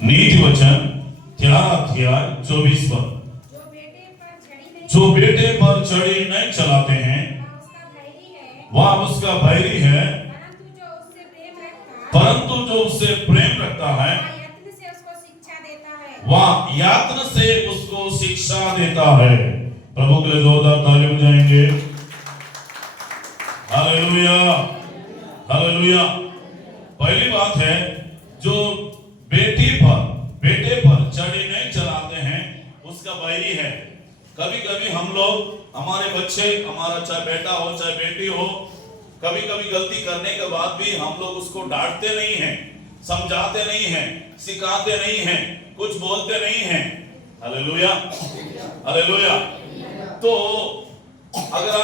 नीति वचन 11 अध्याय 24 पद। जो बेटे पर छड़ी नहीं चलाते हैं वह उसका बैरी है, परंतु जो उससे प्रेम रखता है वह यातन से उसको शिक्षा देता है। प्रभु के लिए जोरदार ताली बजाएंगे। Hallelujah, hallelujah. पहली बात है, जो बेटे पर छड़ी नहीं चलाते हैं उसका बैरी है। कभी कभी हम लोग, हमारे बच्चे, हमारा चाहे बेटा हो चाहे बेटी हो, कभी कभी गलती करने के बाद भी हम लोग उसको डांटते नहीं हैं, समझाते नहीं हैं, सिखाते नहीं हैं, कुछ बोलते नहीं हैं। Hallelujah, hallelujah. तो अगर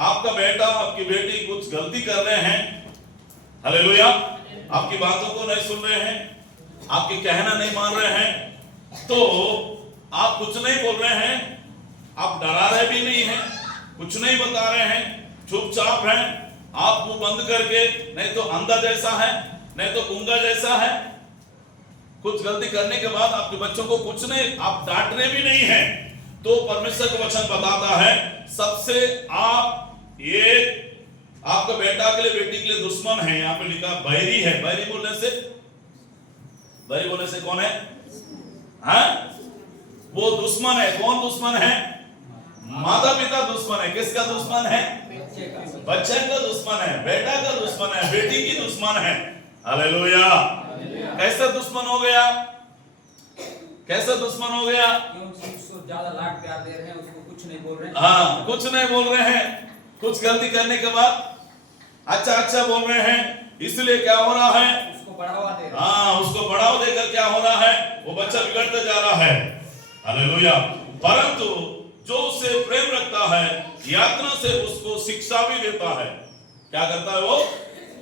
आपका बेटा आपकी बेटी कुछ गलती कर रहे हैं, हालेलुया, आपकी बातों को नहीं सुन रहे हैं, आपके कहना नहीं मान रहे हैं, तो आप कुछ नहीं बोल रहे हैं, आप डरा रहे भी नहीं हैं, कुछ नहीं बता रहे हैं, चुपचाप हैं, आप मुंह बंद करके, नहीं तो अंधा जैसा है, नहीं तो गूंगा जैसा है। कुछ गलती करने के बाद आपके बच्चों को कुछ नहीं, आप डांट रहे भी नहीं हैं, तो परमेश्वर का वचन बताता है सबसे आप ये आपका बेटा के लिए बेटी के लिए दुश्मन है। यहाँ पे लिखा बैरी है। बैरी बोलने से कौन है? हाँ, वो दुश्मन है। कौन दुश्मन है? माता पिता दुश्मन है। किसका दुश्मन है? बच्चे का दुश्मन है, बेटा का दुश्मन है, बेटी की दुश्मन है। हालेलुया। कैसा दुश्मन हो गया? कैसा दुश्मन हो गया? उसको ज्यादा लाड प्यार दे रहे हैं, उसको कुछ नहीं बोल रहे हैं। हाँ, कुछ नहीं बोल रहे हैं, कुछ गलती करने के बाद अच्छा अच्छा बोल रहे हैं, इसलिए क्या हो रहा है? उसको बढ़ावा दे रहे हैं। हाँ, उसको बढ़ावा देकर क्या हो रहा है? वो बच्चा बिगड़ता जा रहा है। हालेलुया। परंतु जो उससे प्रेम रखता है, यातना से उसको शिक्षा भी देता है। क्या करता है वो?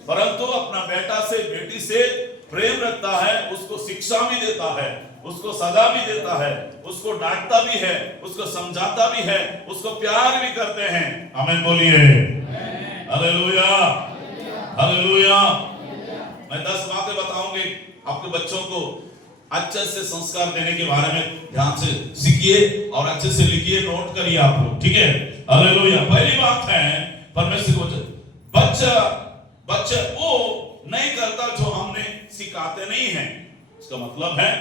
परंतु अपना बेटा से बेटी से प्रेम रखता है, उसको शिक्षा भी देता है, उसको सजा भी देता है, उसको डांटता भी है, उसको समझाता भी है, उसको प्यार भी करते हैं। आमीन बोलिए। Hallelujah, hallelujah. मैं 10 बातें बताऊंगी आपके बच्चों को अच्छे से संस्कार देने के बारे में। ध्यान से सीखिए और अच्छे से लिखिए, नोट करिए आप लोग, ठीक है? हालेलुया। पहली बात है, परमेश्वर को बच्चा वो नहीं करता जो हमने सिखाते नहीं हैं। इसका मतलब है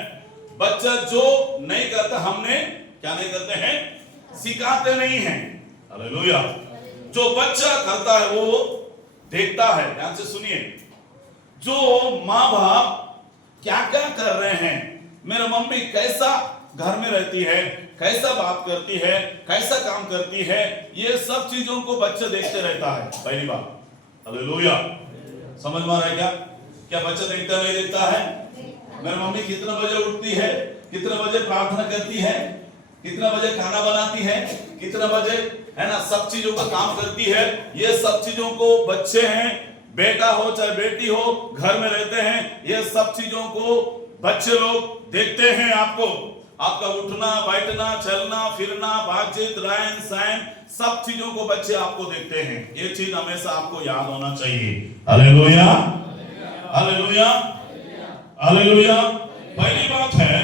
बच्चा जो नहीं करता, हमने क्या नहीं करते हैं? सिखाते नहीं हैं। हालेलुया। जो बच्चा करता है वो देखता है। ध्यान से सुनिए, जो माँ बाप क्या क्या कर रहे हैं, मेरा मम्मी कैसा घर में रहती है, कैसा बात करती है, कैसा काम करती है, ये सब चीजों को बच्चा देखते रहता है। पहली बात। हालेलुया। समझ में आ रहा है क्या? क्या बच्चा देखता नहीं देखता है? मेरी मम्मी कितना बजे उठती है, कितना बजे प्रार्थना करती है, कितना बजे खाना बनाती है, कितना बजे, है ना, सब चीजों का काम करती है। ये सब चीजों को बच्चे हैं, बेटा हो चाहे बेटी हो, घर में रहते हैं, ये सब चीजों को बच्चे लोग देखते हैं। आपको, आपका उठना बैठना, चलना फिरना, बातचीत, रहन सहन, सब चीजों को बच्चे आपको देखते हैं। ये चीज हमेशा आपको याद होना चाहिए। Hallelujah, hallelujah, hallelujah. पहली बात है,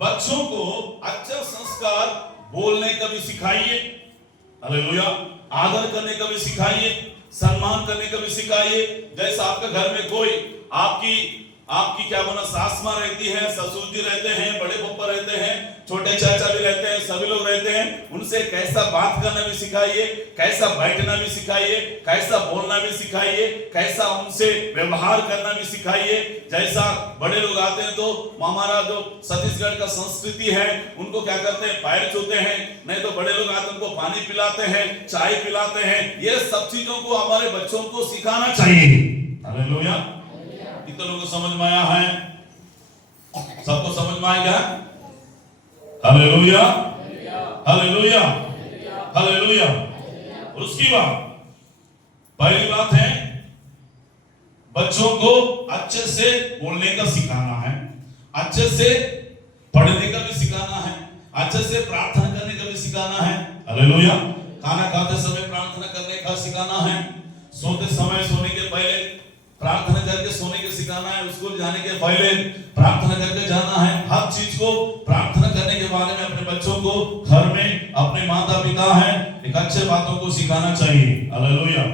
बच्चों को अच्छा संस्कार बोलने का भी सिखाइए। हालेलुया। आदर करने का भी सिखाइए, सम्मान करने का भी सिखाइए। जैसा आपके घर में कोई आपकी क्या बोला, सास मां रहती है, ससुर जी रहते हैं, बड़े पप्पा रहते हैं, छोटे चाचा भी रहते हैं, सभी लोग रहते हैं, उनसे कैसा बात करना भी सिखाइए, कैसा बैठना भी सिखाइए, कैसा बोलना भी सिखाइए, कैसा उनसे व्यवहार करना भी सिखाइए। जैसा बड़े लोग आते हैं तो हमारा जो छत्तीसगढ़ का संस्कृति है, उनको क्या करते हैं? पैर छूते हैं, नहीं तो बड़े लोग आते हैं उनको पानी पिलाते हैं, चाय पिलाते हैं। ये सब चीजों को हमारे बच्चों को सिखाना चाहिए। हालेलुया। कितने लोगों को समझ में आया है? सबको समझ में आएगा? Hallelujah, hallelujah, hallelujah. उसकी बात, पहली बात है, बच्चों को अच्छे से बोलने का सिखाना है, अच्छे से पढ़ने का भी सिखाना है, अच्छे से प्रार्थना करने का भी सिखाना है। हालेलुया। खाना खाते समय प्रार्थना करने का सिखाना है, सोते समय, सोने के पहले प्रार्थना करके सोने के सिखाना है, स्कूल जाने के पहले प्रार्थना करके जाना है। हर चीज को प्रार्थना करने के बारे में अपने बच्चों को घर में अपने माता पिता हैं एक अच्छे बातों को सिखाना चाहिए। हालेलुया।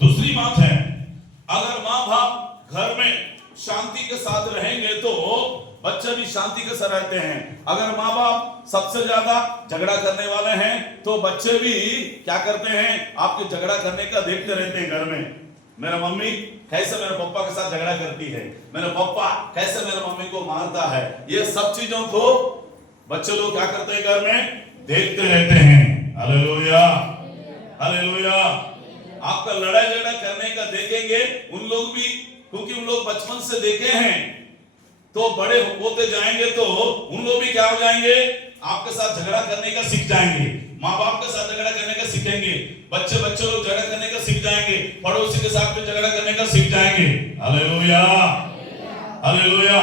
दूसरी बात है, अगर माँ बाप घर में शांति के साथ रहेंगे तो बच्चे भी शांति के साथ रहते हैं। अगर माँ बाप सबसे ज्यादा झगड़ा करने वाले हैं तो बच्चे भी क्या करते हैं, आपके झगड़ा करने का देखते रहते हैं। घर में मेरा मम्मी कैसे मेरे पापा के साथ झगड़ा करती है, मेरा पापा कैसे मेरे मम्मी को मारता है, ये सब चीजों को बच्चे लोग क्या करते हैं, घर में देखते रहते हैं। Hallelujah, hallelujah. आपका लड़ाई झगड़ा करने का देखेंगे उन लोग भी, क्योंकि उन लोग बचपन से देखे हैं तो बड़े होते जाएंगे तो उन लोग भी क्या हो जाएंगे, आपके साथ झगड़ा करने का सीख जाएंगे। माँ बाप के साथ झगड़ा करने का सीखेंगे, बच्चे लोग झगड़ा करने का सीख जाएंगे, पड़ोसी के साथ भी झगड़ा करने का सीख जाएंगे। Hallelujah, hallelujah.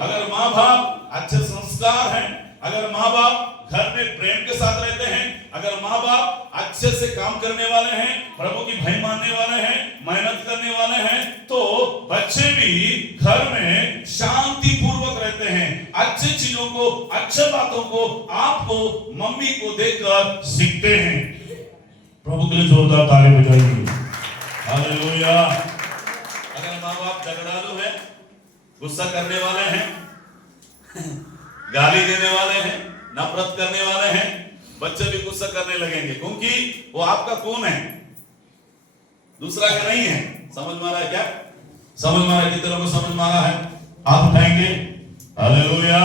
अगर माँ बाप अच्छे संस्कार हैं, अगर माँ बाप घर में प्रेम के साथ रहते हैं, अगर माँ बाप अच्छे से काम करने वाले हैं, प्रभु की भय मानने वाले हैं, मेहनत करने वाले हैं, तो बच्चे भी घर में शांति पूर्वक रहते हैं। अच्छी चीजों को, अच्छे बातों को आपको मम्मी को देखकर सीखते हैं। प्रभु के लिए जोरदार ताली बजाइए। हालेलुया। अगर माँ बाप झगड़ालू है, गुस्सा करने वाले हैं, गाली देने वाले हैं, नफरत करने वाले हैं, बच्चे भी गुस्सा करने लगेंगे, क्योंकि वो आपका कौन है, दूसरा का नहीं है। समझ में आ रहा है क्या? समझ में आ रहा है? कितनों को समझ में आ रहा है? आप उठाएंगे। हालेलुया।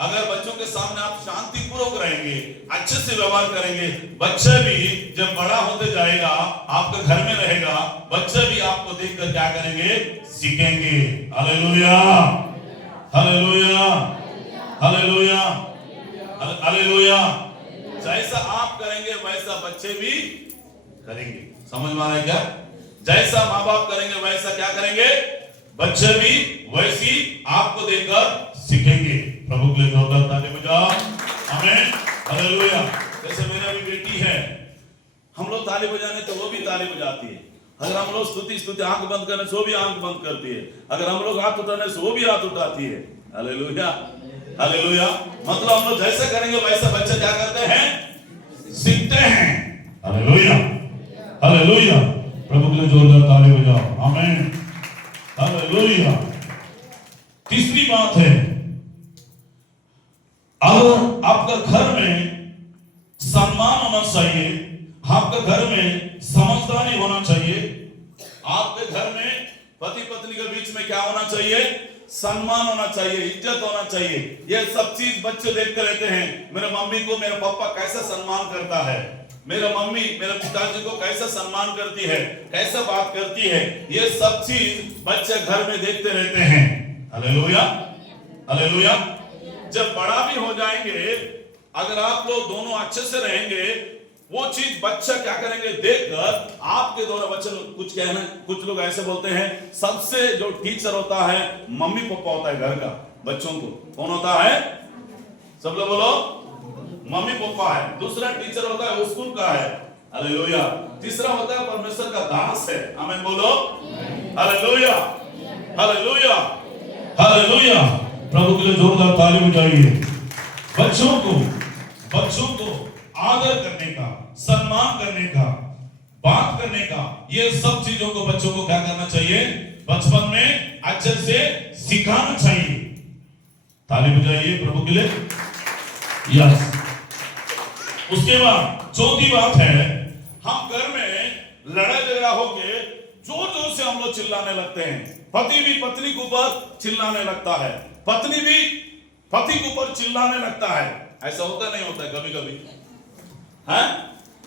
अगर बच्चों के सामने आप शांति पूर्वक रहेंगे, अच्छे से व्यवहार करेंगे, बच्चे भी जब बड़ा होते जाएगा, आपके घर में रहेगा, बच्चे भी आपको देखकर क्या करेंगे, सीखेंगे। Hallelujah, hallelujah, hallelujah, hallelujah. जैसा आप करेंगे वैसा बच्चे भी करेंगे। समझ में आ रहा है क्या? जैसा माँ बाप करेंगे वैसा क्या करेंगे, बच्चे भी वैसी आपको देखकर सीखेंगे। प्रभु के लिए जोरदार ताली बजाओ। आमीन, हालेलुया। जैसे मेरा भी बेटी है, हम लोग ताली बजाने तो वो भी ताली बजाती है। अगर हम लोग स्तुति आंख बंद करने से वो भी आंख बंद करती है। अगर हम लोग हाथ उठाने से वो भी हाथ उठाती है। Hallelujah, hallelujah. मतलब हम लोग जैसा करेंगे वैसा बच्चे क्या करते हैं, सीखते हैं। हालेलुया, हालेलुया। प्रभु के लिए जोरदार ताली बजाओ। आमीन, हालेलुया। तीसरी बात है, अगर आपका घर में सम्मान होना चाहिए, आपके घर में समझदारी होना चाहिए, आपके घर में पति पत्नी के बीच में क्या होना चाहिए, सम्मान होना चाहिए, इज्जत होना चाहिए। ये सब चीज बच्चे देखते रहते हैं। मेरे मम्मी को मेरा पापा कैसा सम्मान करता है, मेरा मम्मी मेरे पिताजी को कैसा सम्मान करती है, कैसा बात करती है, ये सब चीज बच्चे घर में देखते रहते हैं। Hallelujah, hallelujah. जब बड़ा भी हो जाएंगे, अगर आप लोग दोनों अच्छे से रहेंगे, वो चीज बच्चा क्या करेंगे, देखकर आपके दोनों बच्चे कुछ कहना, कुछ लोग ऐसे बोलते हैं, सबसे जो टीचर होता है मम्मी पापा होता है घर का, बच्चों को कौन होता है, सब लोग बोलो, मम्मी पापा है। दूसरा टीचर होता है वो स्कूल का है। हालेलुया। तीसरा होता है परमेश्वर का दास है। आमीन बोलो। हालेलुया, हालेलुया, हालेलुया। प्रभु के लिए जोरदार ताली बजाइए। बच्चों को आदर करने का, सम्मान करने का, बात करने का, ये सब चीजों को बच्चों को क्या करना चाहिए, बचपन में अच्छे से सिखाना चाहिए। ताली बजाइए प्रभु के लिए। यस। उसके बाद चौथी बात है, हम घर में लड़ाई झगड़ा होके जोर जोर से हम लोग चिल्लाने लगते हैं। पति भी पत्नी के ऊपर चिल्लाने लगता है, पत्नी भी पति के ऊपर चिल्लाने लगता है। ऐसा होता नहीं होता है कभी कभी, है?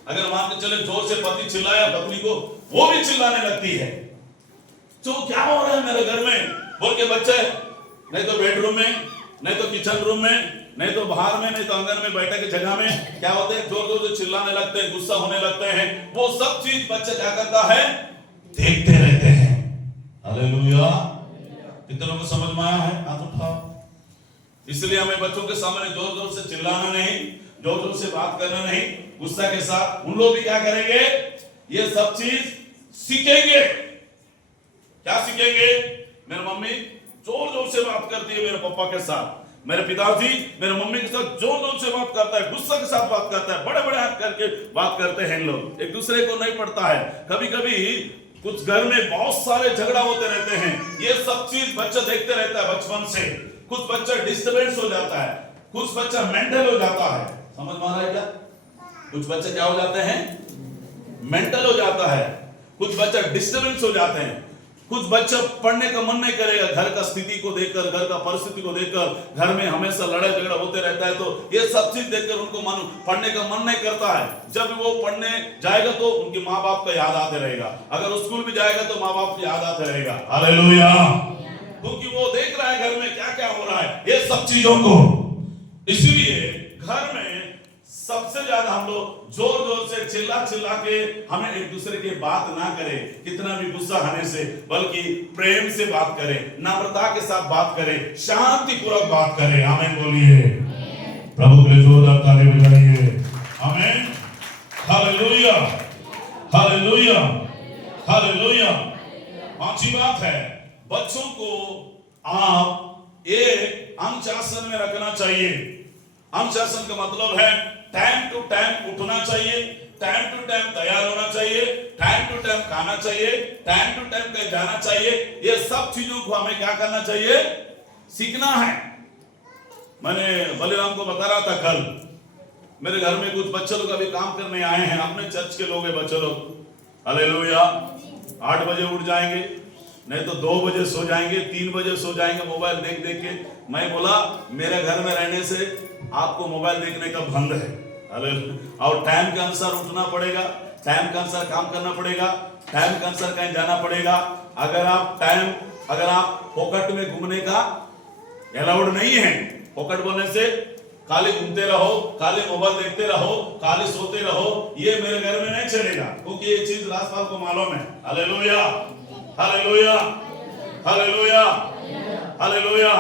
अगर मान के चले जोर से पति चिल्लाया पत्नी को, वो भी चिल्लाने लगती है। तो क्या हो रहा है मेरे घर में बोल के बच्चे नहीं तो बेडरूम में, नहीं तो किचन रूम में, नहीं तो बाहर में, नहीं तो अंदर में बैठे की जगह में क्या होते हैं, जोर जोर से चिल्लाने लगते हैं, गुस्सा होने लगते हैं। वो सब चीज बच्चा क्या करता है, देखते रहते हैं। हालेलुया। कितनों को समझ में आया है? हाथ उठाओ। इसलिए हमें बच्चों के सामने जोर जोर से चिल्लाना नहीं, जोर जोर से बात करना नहीं, गुस्सा के साथ। उन लोग भी क्या करेंगे, ये सब चीज सीखेंगे। क्या सीखेंगे? मेरी मम्मी जोर जोर से बात करती है मेरे पापा के साथ, मेरे पिताजी मेरे मम्मी के साथ जोर जोर से बात करता है, गुस्सा के साथ बात करता है, बड़े बड़े हाथ करके बात करते हैं लोग, एक दूसरे को नहीं पड़ता है। कभी कभी कुछ घर में बहुत सारे झगड़ा होते रहते हैं, ये सब चीज बच्चा देखते रहता है बचपन से। कुछ बच्चा डिस्टर्बेंस हो जाता है, कुछ बच्चा मेंटल हो जाता है, समझ में आ रहा है क्या? कुछ बच्चे क्या हो जाते हैं? मेंटल हो जाता है, कुछ बच्चा डिस्टर्बेंस हो जाते हैं, कुछ बच्चा पढ़ने का मन नहीं करेगा, घर का स्थिति को देखकर, घर का परिस्थिति को देखकर, घर में हमेशा लड़ाई झगड़ा होते रहता है, तो ये सब चीज देखकर उनको पढ़ने का मन नहीं करता है। जब वो पढ़ने जाएगा तो उनके माँ बाप का याद आते रहेगा, अगर स्कूल भी जाएगा तो माँ बाप की याद आते रहेगा। हालेलुया, क्योंकि वो देख रहा है घर में क्या क्या हो रहा है, ये सब चीजों को। इसलिए घर में सबसे ज्यादा हम लोग जोर जोर से चिल्ला चिल्ला के हमें एक दूसरे की बात ना करें, कितना भी गुस्सा आने से, बल्कि प्रेम से बात करें, नम्रता के साथ बात करें, शांति पूर्वक बात करें। आमीन बोलिए, प्रभु के लिए जोरदार ताली बजाइए। आमीन, हालेलुया, हालेलुया, हालेलुया। पांचवी बात है, बच्चों को आप एक अनुशासन में रखना चाहिए। अनुशासन का मतलब है टाइम टू टाइम उठना चाहिए, टाइम टू टाइम तैयार होना चाहिए, टाइम टू टाइम खाना चाहिए, टाइम टू टाइम कहीं जाना चाहिए। ये सब चीजों को हमें क्या करना चाहिए? सीखना है। मैंने बलिराम को बता रहा था कल, मेरे घर में कुछ बच्चे लोग अभी काम करने आए हैं, अपने चर्च के लोग हैं बच्चे लोग। हालेलुया, 8 बजे उठ जाएंगे, नहीं तो 2 बजे सो जाएंगे, 3 बजे सो जाएंगे मोबाइल देख देख के। मैं बोला मेरे घर में रहने से आपको मोबाइल देखने का बंद है, और टाइम के अनुसार उठना पड़ेगा, टाइम के अनुसार काम करना पड़ेगा, टाइम के अनुसार कहीं जाना पड़ेगा। अगर आप पॉकेट में घूमने का अलाउड नहीं है, पॉकेट बोलने से खाली घूमते रहो, खाली मोबाइल देखते रहो, खाली सोते रहो, ये मेरे घर में नहीं चलेगा, क्योंकि ये चीज राजपाल को मालूम है। Hallelujah, hallelujah, hallelujah, hallelujah.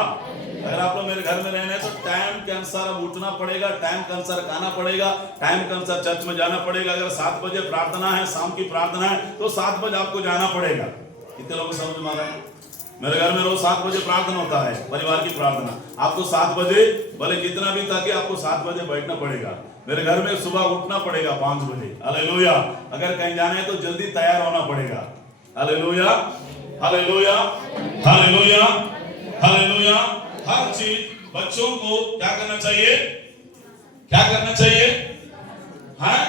अगर आप लोग मेरे घर में रहने तो टाइम के अनुसार अब उठना पड़ेगा, टाइम के अनुसार खाना पड़ेगा, टाइम के अनुसार चर्च में जाना पड़ेगा। अगर 7 बजे प्रार्थना है, शाम की प्रार्थना है, तो 7 बजे आपको जाना पड़ेगा। कितने लोगों को समझ में आ रहा है? मेरे घर में रोज 7 बजे प्रार्थना होता है, परिवार की प्रार्थना। आपको 7 बजे भले कितना भी था कि आपको 7 बजे बैठना पड़ेगा। मेरे घर में सुबह उठना पड़ेगा 5 बजे। हालेलुया, अगर कहीं जाना है तो जल्दी तैयार होना पड़ेगा। Hallelujah, hallelujah, hallelujah, hallelujah. हर चीज बच्चों को क्या करना चाहिए? क्या करना चाहिए? हाँ,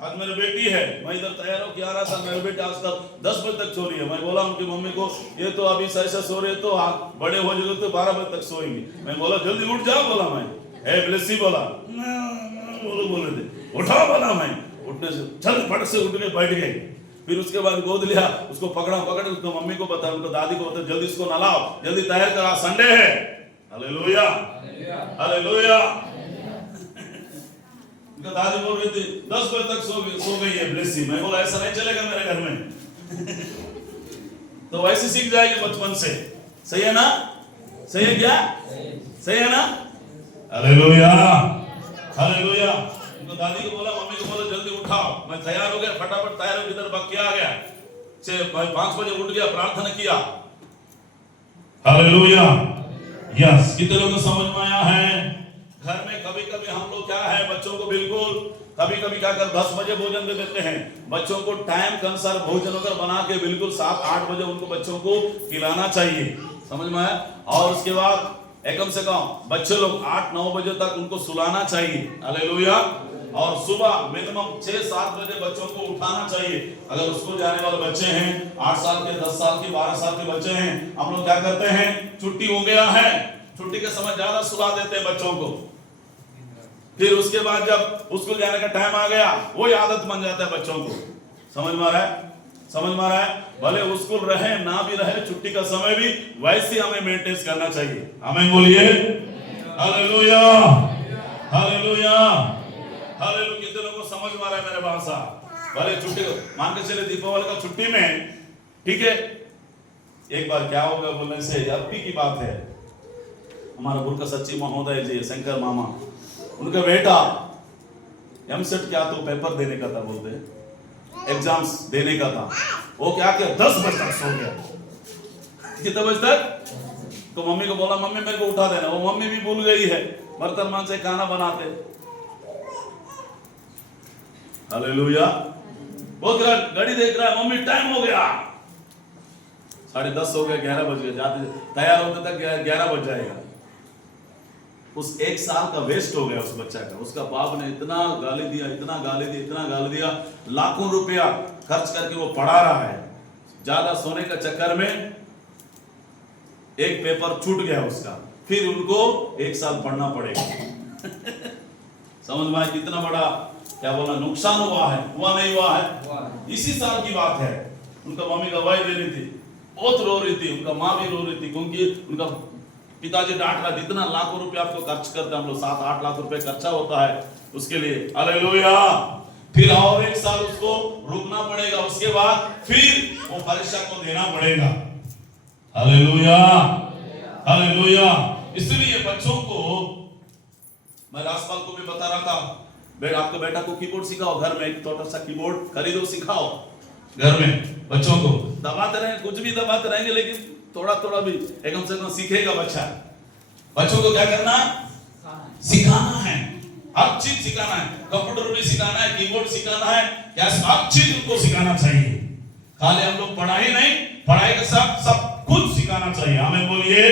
आज मेरी बेटी है, मैं इधर तैयार होकर आ रहा था, मेरी बेटी आज तक 10 बजे तक सो रही है। मैं बोला उनकी मम्मी को, ये तो अभी ऐसा सो रहे तो बड़े हो जाएंगे तो 12 बजे तक सोएंगे। मैं बोला जल्दी उठ जाओ, बोला मैं, ए ब्लेसी बोला, बोले थे उठाओ, बोला मैं, उठने से चल फट से उठ के बैठ गए। फिर उसके बाद गोद लिया, उसको पकड़ उसको मम्मी को बताया, उनको दादी को बताया, जल्दी इसको नहलाओ, जल्दी तैयार करा, संडे है। Hallelujah, hallelujah. उनका दादी बोल रही थी 10 बजे तक सो गई है ब्लेसी। मैं बोला ऐसा नहीं चलेगा मेरे घर में। तो वैसे सीख जाएगी बचपन से, सही है ना? सही है क्या? सही है ना? Hallelujah, hallelujah. तो दादी को बोला, मम्मी को बोला जल्दी उठाओ। मैं तैयार हो गया, फटाफट तैयार हो, इधर बक आ गया, 5 बजे उठ गया, प्रार्थना किया। Hallelujah, yes. कितने लोगों को समझ में आया है? घर में कभी कभी हम लोग क्या है, बच्चों को बिल्कुल कभी कभी क्या कर 10 बजे भोजन दे देते हैं। बच्चों को टाइम के अनुसार भोजन अगर बना के बिल्कुल 7-8 बजे उनको बच्चों को खिलाना चाहिए, समझ में आया? और उसके बाद कम से कम बच्चे लोग 8-9 बजे तक उनको सुलाना चाहिए। हालेलुया। और सुबह मिनिमम 6-7 बजे बच्चों को उठाना चाहिए। अगर स्कूल जाने वाले बच्चे हैं, 8 साल के, 10 साल के, 12 साल के बच्चे हैं, हम लोग क्या करते हैं, छुट्टी हो गया है, छुट्टी के समय ज्यादा सुला देते हैं बच्चों को। फिर उसके बाद जब स्कूल जाने का टाइम आ गया, वो आदत बन जाता है बच्चों को। समझ में आ रहा है? समझ में आ रहा है? भले स्कूल रहे ना भी रहे, छुट्टी का समय भी वैसे हमें मेंटेन करना चाहिए। आमीन बोलिए, हालेलुया, हालेलुया, हालेलुया। कितने लोगों को समझ में आ रहा है मेरे भाषा? भले छुट्टी मान के चले, दीपावली का छुट्टी में, ठीक है, एक बार क्या होगा बोलने से अभी की बात है, हमारा बुर्का सच्ची महोदय जी, शंकर मामा, उनका बेटा एमसेट क्या तो पेपर देने का था, बोलते एग्जाम्स देने का था, वो क्या किया 10 बजे तक सो गया। कितने बजे तक? तो मम्मी को बोला मम्मी मेरे को उठा देना, वो मम्मी भी भूल गई है, बर्तन मान से खाना बनाते। हालेलुया। वो घड़ी देख रहा है, मम्मी टाइम हो गया, 10:30 हो गए, 11 बज गए, जाते तैयार होते तक 11 बज जाएगा। उस 1 साल का वेस्ट हो गया उस बच्चा का। उसका बाप ने इतना गाली दिया, इतना गाली दिया, इतना गाली दिया, लाखों रुपया खर्च करके वो पढ़ा रहा है। ज्यादा सोने का चक्कर में एक पेपर छूट गया उसका, फिर उनको 1 साल पढ़ना पड़ेगा। समझ में आया कितना बड़ा क्या बोला नुकसान हुआ है? हुआ नहीं हुआ है? इसी साल की बात है। उनका मम्मी गवाही दे रही थी, बहुत रो रही थी, उनका माँ भी रो रही थी, क्योंकि उनका पिताजी डांट रहा, इतना लाखों रुपया आपको खर्च करते हैं हम लोग, 7-8 लाख रुपए खर्चा होता है उसके लिए। हालेलुया। फिर और 1 साल उसको रुकना पड़ेगा, उसके बाद फिर वो परीक्षा को देना पड़ेगा। Hallelujah, hallelujah. इसलिए बच्चों को मैं राजपाल को भी बता रहा था, आपके बेटा को कीबोर्ड सिखाओ, घर में एक छोटा सा कीबोर्ड खरीदो, सिखाओ घर में बच्चों को। दबाते रहेंगे, कुछ भी दबाते रहेंगे, लेकिन थोड़ा थोड़ा भी एकदम से सीखेगा बच्चा। बच्चों को क्या करना? सिखाना है, हर चीज सिखाना है, कंप्यूटर भी सिखाना है, कीबोर्ड सिखाना है, क्या हर चीज उनको सिखाना चाहिए। खाली हम लोग पढ़ाई नहीं, पढ़ाई के साथ सब कुछ सिखाना चाहिए। हमें बोलिए,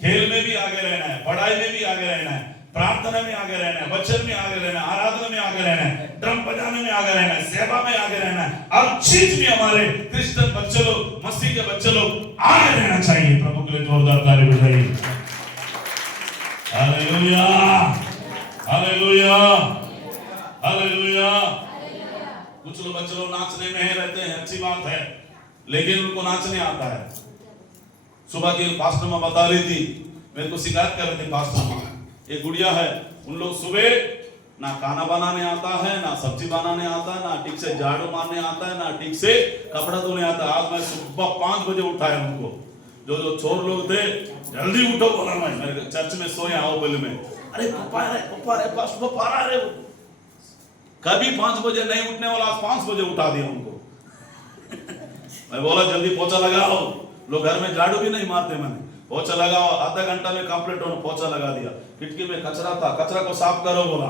खेल में भी आगे रहना है, पढ़ाई में भी आगे रहना है, प्रार्थना में आगे रहना है, वचन में आगे रहना है, आराधना में आगे रहना है, ड्रम बजाने में आगे रहना है, सेवा में आगे रहना है। हर चीज में हमारे क्रिश्चियन बच्चे लोग, मसीह के बच्चे लोग आगे रहना चाहिए। प्रभु के लिए जोरदार ताली बजाइए। Hallelujah, hallelujah, hallelujah. कुछ लोग बच्चे लोग नाचने में रहते हैं, अच्छी बात है, लेकिन उनको नाचने आता है। सुबह की पास्टर मां बता रही थी, मेरे को शिकायत कर रही थी पास्टर मां, एक गुड़िया है, उन लोग सुबह ना खाना बनाने आता है, ना सब्जी बनाने आता है, ना ठीक से झाड़ू मारने आता है, ना ठीक से कपड़ा धोने आता है। आज मैं सुबह 5 बजे उठाया उनको, जो छोर लोग थे, जल्दी उठो बोला, मैं मेरे चर्च में सोए आओ बोले में, अरे पापा रे पास्टर पापा रे। कभी 5 बजे नहीं उठने वाला, आज 5 बजे उठा दिया उनको। मैं बोला जल्दी पोछा लगाओ, लोग घर में झाड़ू भी नहीं मारते, मैंने पोछा लगाओ, आधा घंटा में कंप्लीट होना, पोछा लगा दिया। खिड़की में कचरा था, कचरा को साफ करो बोला।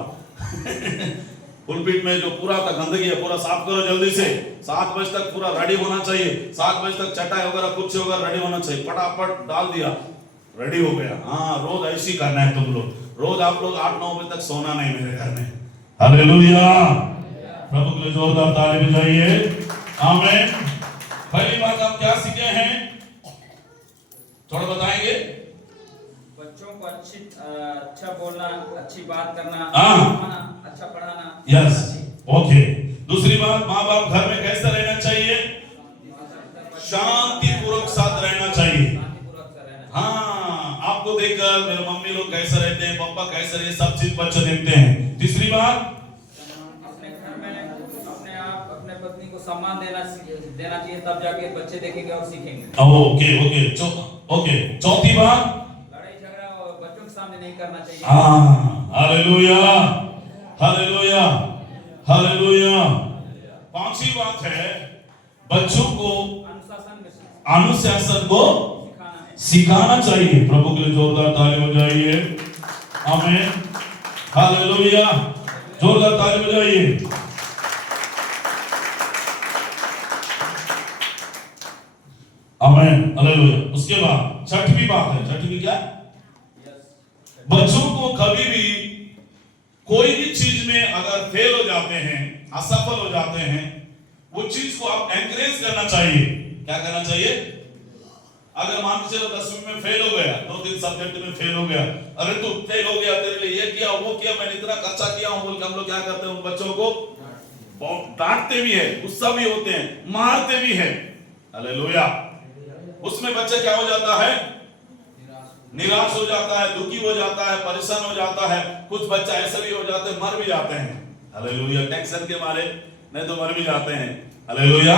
पुलपिट में जो पूरा था गंदगी है, पूरा साफ करो जल्दी से, 7 बजे तक पूरा रेडी होना चाहिए, 7 बजे तक चटाई वगैरह कुछ वगैरह रेडी होना चाहिए। फटाफट डाल दिया, रेडी हो गया। हाँ, रोज ऐसी करना है तुम लोग, रोज आप लोग 8-9 बजे तक सोना नहीं मेरे घर में। हालेलुया। प्रभु के लिए जोरदार ताली बजाइए। आमीन। पहली बात हम क्या सीखे हैं, थोड़ा बताएंगे? बच्चों को अच्छा बोलना, अच्छी बात करना, अच्छा पढ़ाना। Yes, okay. दूसरी बात, माँ बाप घर में कैसा रहना चाहिए? शांति पूर्वक साथ रहना चाहिए। हाँ, आपको देखकर मेरे मम्मी लोग कैसे रहते हैं, पापा कैसे रहते हैं, सब चीज बच्चे देखते हैं। तीसरी बात, अपने घर में अपने आप अपने पत्नी को सम्मान देना चाहिए, तब जाके बच्चे देखेंगे और सीखेंगे। ओके। चौथी बात, लड़ाई झगड़ा बच्चों के सामने नहीं करना चाहिए। हाँ, हालेलुया, हालेलुया, हालेलुया। पांचवी बात है, बच्चों को अनुशासन को सिखाना चाहिए। प्रभु के लिए जोरदार ताली बजाइए। आमीन, हालेलुया, जोरदार ताली बजाइए। आमीन, हालेलुया। उसके बाद छठवीं बात है, छठवीं क्या? बच्चों को कभी भी कोई भी चीज में अगर फेल हो जाते हैं, असफल हो जाते हैं, वो चीज को आप एनकरेज करना चाहिए। क्या करना चाहिए? अगर मान के चलो 10वीं में फेल हो गया, 2-3 सब्जेक्ट में फेल हो गया, अरे तू फेल हो गया, तेरे लिए ये किया वो किया, मैंने इतना खर्चा किया हूं बोल के हम लोग क्या करते हैं, उन बच्चों को डांटते भी है, गुस्सा भी होते हैं, मारते भी है। हालेलुया। उसमें बच्चा क्या हो जाता है? निराश हो जाता है, दुखी हो जाता है, परेशान हो जाता है। कुछ बच्चा ऐसे भी हो जाते हैं, मर भी जाते हैं। हालेलुया। टेंशन के मारे नहीं तो मर भी जाते हैं। हालेलुया।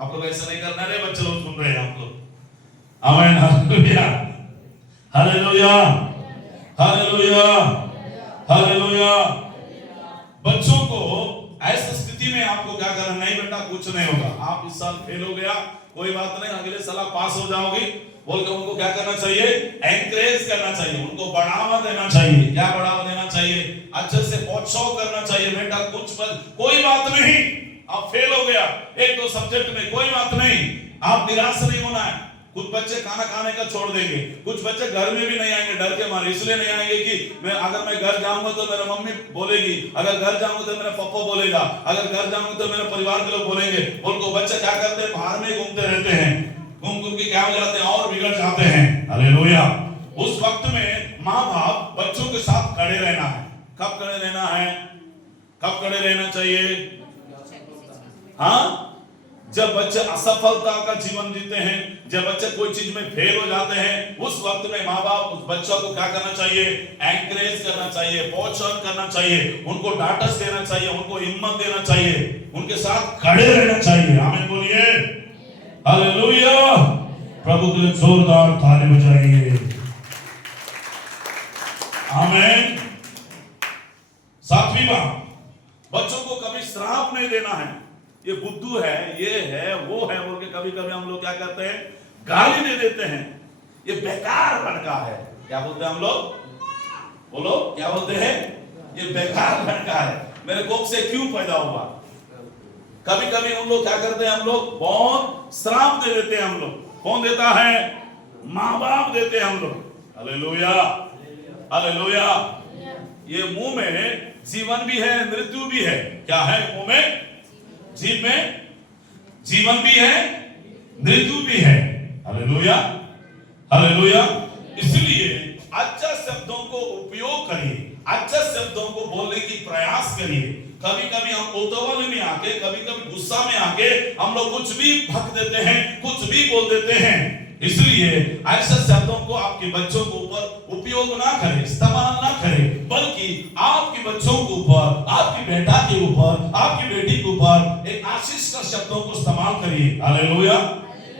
आप लोग ऐसा नहीं करना रे, बच्चे लोग सुन रहे हैं आप लोग। आमीन, हालेलुया, हालेलुया, हालेलुया, हालेलुया। बच्चों को ऐसी स्थिति में आपको क्या करना? नहीं बेटा कुछ नहीं होगा, आप इस साल फेल हो गया, कोई बात नहीं, अगले साल आप पास हो जाओगी बोल के उनको क्या करना चाहिए? एनकरेज करना चाहिए, उनको बढ़ावा देना चाहिए। क्या बढ़ावा देना चाहिए? अच्छे से प्रोत्साहन करना चाहिए। बेटा कोई बात नहीं, आप फेल हो गया एक दो सब्जेक्ट में, कोई बात नहीं, आप निराश नहीं होना है। कुछ बच्चे खाना खाने का छोड़ देंगे, कुछ बच्चे घर में भी नहीं आएंगे डर के मारे। इसलिए नहीं आएंगे कि अगर मैं घर जाऊंगा तो मेरा मम्मी बोलेगी, अगर घर जाऊंगा तो मेरा पापा बोलेगा, अगर घर जाऊंगा तो मेरे परिवार के लोग बोलेंगे। उनको बच्चे क्या करते हैं? बाहर में घूमते रहते हैं, घूम के क्या हो जाते हैं? और बिगड़ जाते हैं। हालेलुया। उस वक्त में माँ बाप बच्चों के साथ खड़े रहना है। कब खड़े रहना है? कब खड़े रहना चाहिए? हाँ, जब बच्चे असफलता का जीवन जीते हैं, जब बच्चे कोई चीज में फेल हो जाते हैं, उस वक्त में माँ बाप उस बच्चों को क्या करना चाहिए? एनकरेज करना चाहिए, प्रोत्साहन करना चाहिए, उनको डांटस देना चाहिए, उनको हिम्मत देना चाहिए, उनके साथ खड़े रहना चाहिए। आमीन बोलिए। हालेलुया। प्रभु के लिए जोरदार ताली बजाइए। आमीन। सातवीं बात, बच्चों को कभी श्राप नहीं देना है। ये बुद्धू है, ये है, वो है बोल के कभी कभी हम लोग क्या करते हैं? गाली दे देते हैं। ये बेकार लड़का है। क्या बोलते हैं हम लोग? बोलो, क्या बोलते हैं? ये बेकार लड़का है, मेरे कोख से क्यों पैदा हुआ? कभी कभी हम लोग क्या करते हैं? हम लोग बहुत श्राप दे देते हैं। हम लोग, कौन देता है? माँ बाप देते हैं हम लोग। Hallelujah, hallelujah. ये मुंह में जीवन भी है, मृत्यु भी है। क्या है मुंह में? जीव में जीवन भी है, मृत्यु भी है। Hallelujah, hallelujah. इसलिए अच्छे शब्दों को उपयोग करिए, अच्छे शब्दों को बोलने की प्रयास करिए। कभी कभी हम उतावले में आके, कभी कभी गुस्सा में आके हम लोग कुछ भी भक देते हैं, कुछ भी बोल देते हैं। इसलिए ऐसे शब्दों को आपके बच्चों के ऊपर उपयोग ना करें, इस्तेमाल ना करें, बल्कि आपके बच्चों के ऊपर, आपकी बेटा के ऊपर, आपकी बेटी के ऊपर एक आशीष का शब्दों को इस्तेमाल करिए। हालेलुया।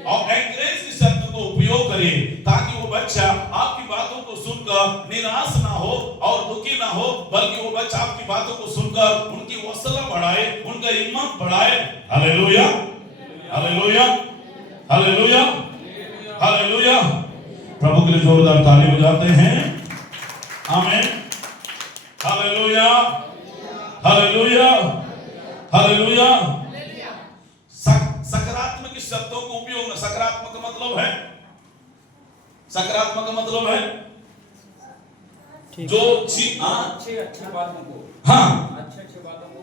और एनकरेज के शब्द को उपयोग करिए, ताकि वो बच्चा आपकी बातों को सुनकर निराश ना हो और दुखी ना हो, बल्कि वो बच्चा आपकी बातों को सुनकर उनकी हौसला बढ़ाए, उनका हिम्मत बढ़ाए। हालेलुया, हालेलुया, हालेलुया, हालेलुया। प्रभु के लिए जोरदार ताली बजाते हैं। आमीन। हालेलुया, हालेलुया, हालेलुया। सकारात्मक शब्दों को उपयोग में, सकारात्मक का मतलब है, सकारात्मक का मतलब है जो अच्छी बातों को, हाँ, अच्छी बातों को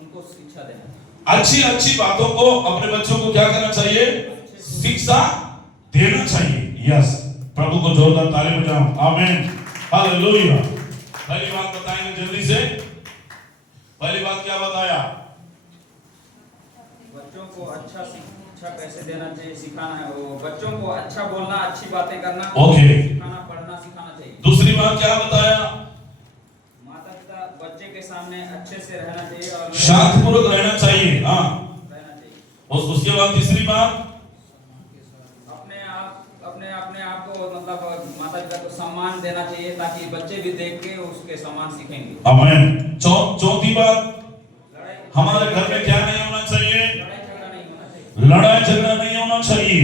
उनको शिक्षा देना, अच्छी बातों को अपने बच्चों को क्या करना चाहिए? शिक्षा देना चाहिए। यस, प्रभु को जोरदार ताली बजाओ। आमीन, हालेलुया। पहली बात बताएंगे जल्दी से। पहली बात क्या बताया? बच्चों को अच्छा शिक्षा कैसे देना चाहिए, सिखाना है। वो बच्चों को अच्छा बोलना, अच्छी बातें करना, ओके, सिखाना, पढ़ना सिखाना चाहिए। दूसरी बात क्या बताया? माता पिता बच्चे के सामने अच्छे से रहना चाहिए और शांतिपूर्वक रहना चाहिए। हाँ, रहना चाहिए। उसके बाद तीसरी बात, अपने आप को मतलब माता पिता को सम्मान देना चाहिए, ताकि बच्चे भी देख के उसके सम्मान सीखेंगे। आमीन। चौथी बात, हमारे घर में क्या नहीं होना चाहिए? लड़ाई झगड़ा नहीं होना चाहिए।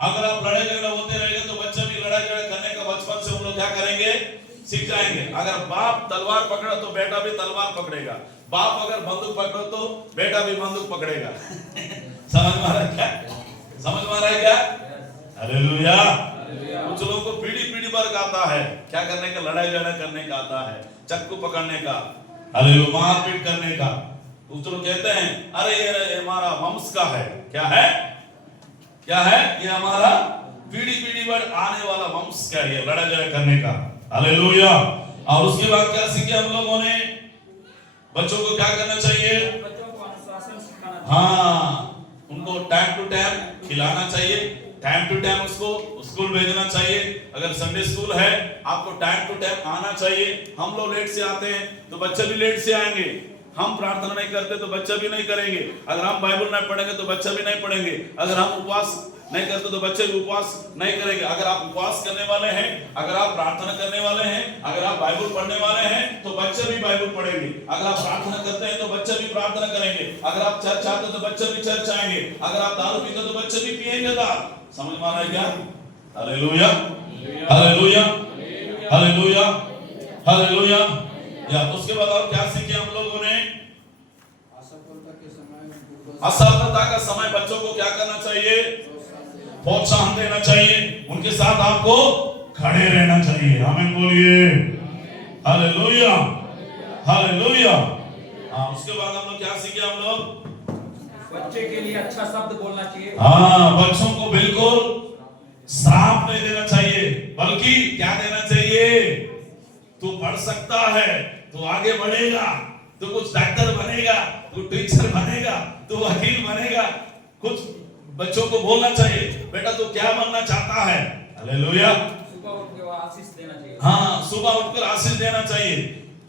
अगर आप लड़ाई झगड़ा होते रहेंगे तो बच्चे भी लड़ाई झगड़ा करने का बचपन से उन लोग क्या करेंगे? सीख जाएंगे। अगर बाप तलवार पकड़ा तो बेटा भी तलवार पकड़ेगा, बाप अगर बंदूक पकड़ो तो बेटा भी बंदूक पकड़ेगा। समझ में आ रहा है क्या? समझ में आ रहा है क्या? हालेलुया। कुछ लोगों को पीढ़ी पीढ़ी वर्ग आता है, क्या करने का? लड़ाई झगड़ा करने का आता है, चक्कू पकड़ने का, हालेलुया, मारपीट करने का। कुछ लोग कहते हैं अरे ये हमारा वंश का है। क्या है? क्या है? ये हमारा पीढ़ी पीढ़ी वर्ग आने वाला वंश का है, लड़ाई झगड़ा करने का। हालेलुया। और उसके बाद क्या सीखे हम लोगों ने? बच्चों को क्या करना चाहिए? बच्चों को अनुशासन सिखाना चाहिए। हाँ, उनको टाइम टू टाइम खिलाना चाहिए, टाइम टू टाइम उसको स्कूल भेजना चाहिए। अगर संडे स्कूल है आपको टाइम टू टाइम आना चाहिए। हम लोग लेट से आते हैं तो बच्चे भी लेट से आएंगे। हम प्रार्थना नहीं करते तो बच्चा भी नहीं करेंगे। अगर हम बाइबल नहीं पढ़ेंगे तो बच्चा भी नहीं पढ़ेंगे। अगर हम उपवास नहीं करते तो बच्चे भी उपवास नहीं करेंगे। अगर आप उपवास करने वाले हैं, अगर आप प्रार्थना करने वाले हैं, अगर आप बाइबल पढ़ने वाले हैं तो बच्चे भी बाइबल पढ़ेंगे। अगर आप प्रार्थना करते हैं तो बच्चे भी प्रार्थना करेंगे। अगर आप चर्च आते हैं तो बच्चे भी चर्च आएंगे। अगर आप दारू पीते हैं तो बच्चे भी पिएंगे दारू। समझ में आ रहा है क्या? Hallelujah, hallelujah, hallelujah, hallelujah. या उसके बाद और क्या सीखे हम लोगों ने? असफलता का समय बच्चों को क्या करना चाहिए? प्रोत्साहन देना चाहिए। उनके साथ आपको खड़े रहना चाहिए। आमीन बोलिए, हालेलुया, हालेलुया। हाँ, उसके बाद हम लोग क्या सीखे? हम लोग बच्चे के लिए अच्छा शब्द बोलना चाहिए। हाँ, बच्चों को बिल्कुल श्राप नहीं देना चाहिए, बल्कि क्या देना चाहिए? तू पढ़ सकता है, तू आगे बढ़ेगा, तू कुछ डॉक्टर बनेगा, तू टीचर बनेगा, तू वकील बनेगा। कुछ बच्चों को बोलना चाहिए, बेटा तू क्या बनना चाहता है? हालेलुया। सुबह उठ के आशीष देना चाहिए। हाँ, सुबह उठकर आशीष देना चाहिए।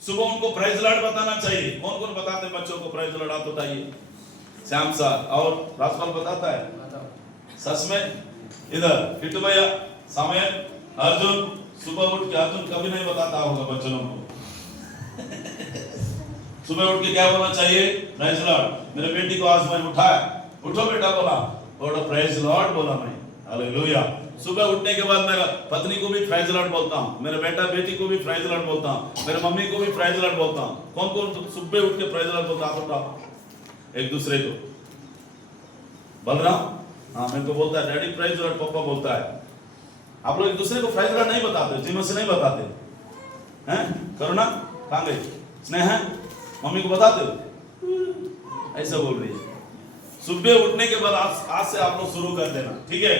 सुबह उनको प्रेज लॉर्ड बताना चाहिए। कौन कौन बताते हैं बच्चों को प्रेज लॉर्ड? आप बताइए। श्याम सर और राजपाल बताता है। सच में? इधर किट्टू भैया, सामय, अर्जुन, सुबह उठ के अर्जुन कभी नहीं बताता होगा बच्चों को। सुबह उठ के क्या बोलना चाहिए? Praise Lord. मेरे बेटी को आज मैंने उठाया, उठो बेटा बोला, और प्रेज लॉर्ड बोला मैं। हालेलुया। सुबह उठने के बाद मेरा पत्नी को भी प्रेज लॉर्ड बोलता हूँ, मेरे बेटा बेटी को भी प्रेज लॉर्ड बोलता हूँ, मेरे मम्मी को भी प्रेज लॉर्ड बोलता हूँ। कौन कौन सुबह उठ के प्रेज लॉर्ड बोलता है एक दूसरे को? बलराम, हाँ मेरे को बोलता है डैडी प्रेज लॉर्ड, पापा बोलता है। आप लोग एक दूसरे को प्रेज लॉर्ड नहीं बताते, जीवन से नहीं बताते हैं? करुणा कहाँ गई? स्नेहा मम्मी को बताते हो? ऐसा बोल रही है। सुबह उठने के बाद आज से आप लोग शुरू कर देना, ठीक है?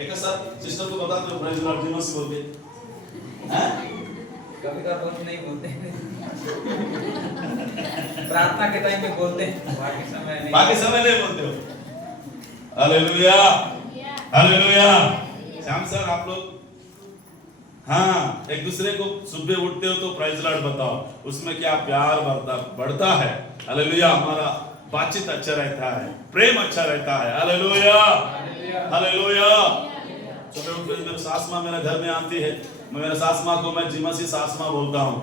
एक साथ सिस्टर को बताते हो प्रेज लॉर्ड जीवन से बोल के? हैं? कभी-कभी नहीं बोलते। प्रार्थना के टाइम में बोलते हैं, बाकी समय नहीं। बाकी समय नहीं बोलते हो? Hallelujah, hallelujah. श्याम सर आप लोग हाँ एक दूसरे को सुबह उठते हो तो प्रेज लॉर्ड बताओ, उसमें क्या प्यार बढ़ता है। हालेलुया। हमारा बातचीत अच्छा रहता है, प्रेम अच्छा रहता है। Hallelujah, hallelujah. सुबह उठ के मेरी सास माँ मेरे घर में आती है, मेरे सास माँ को मैं जिमसी सास माँ बोलता हूँ,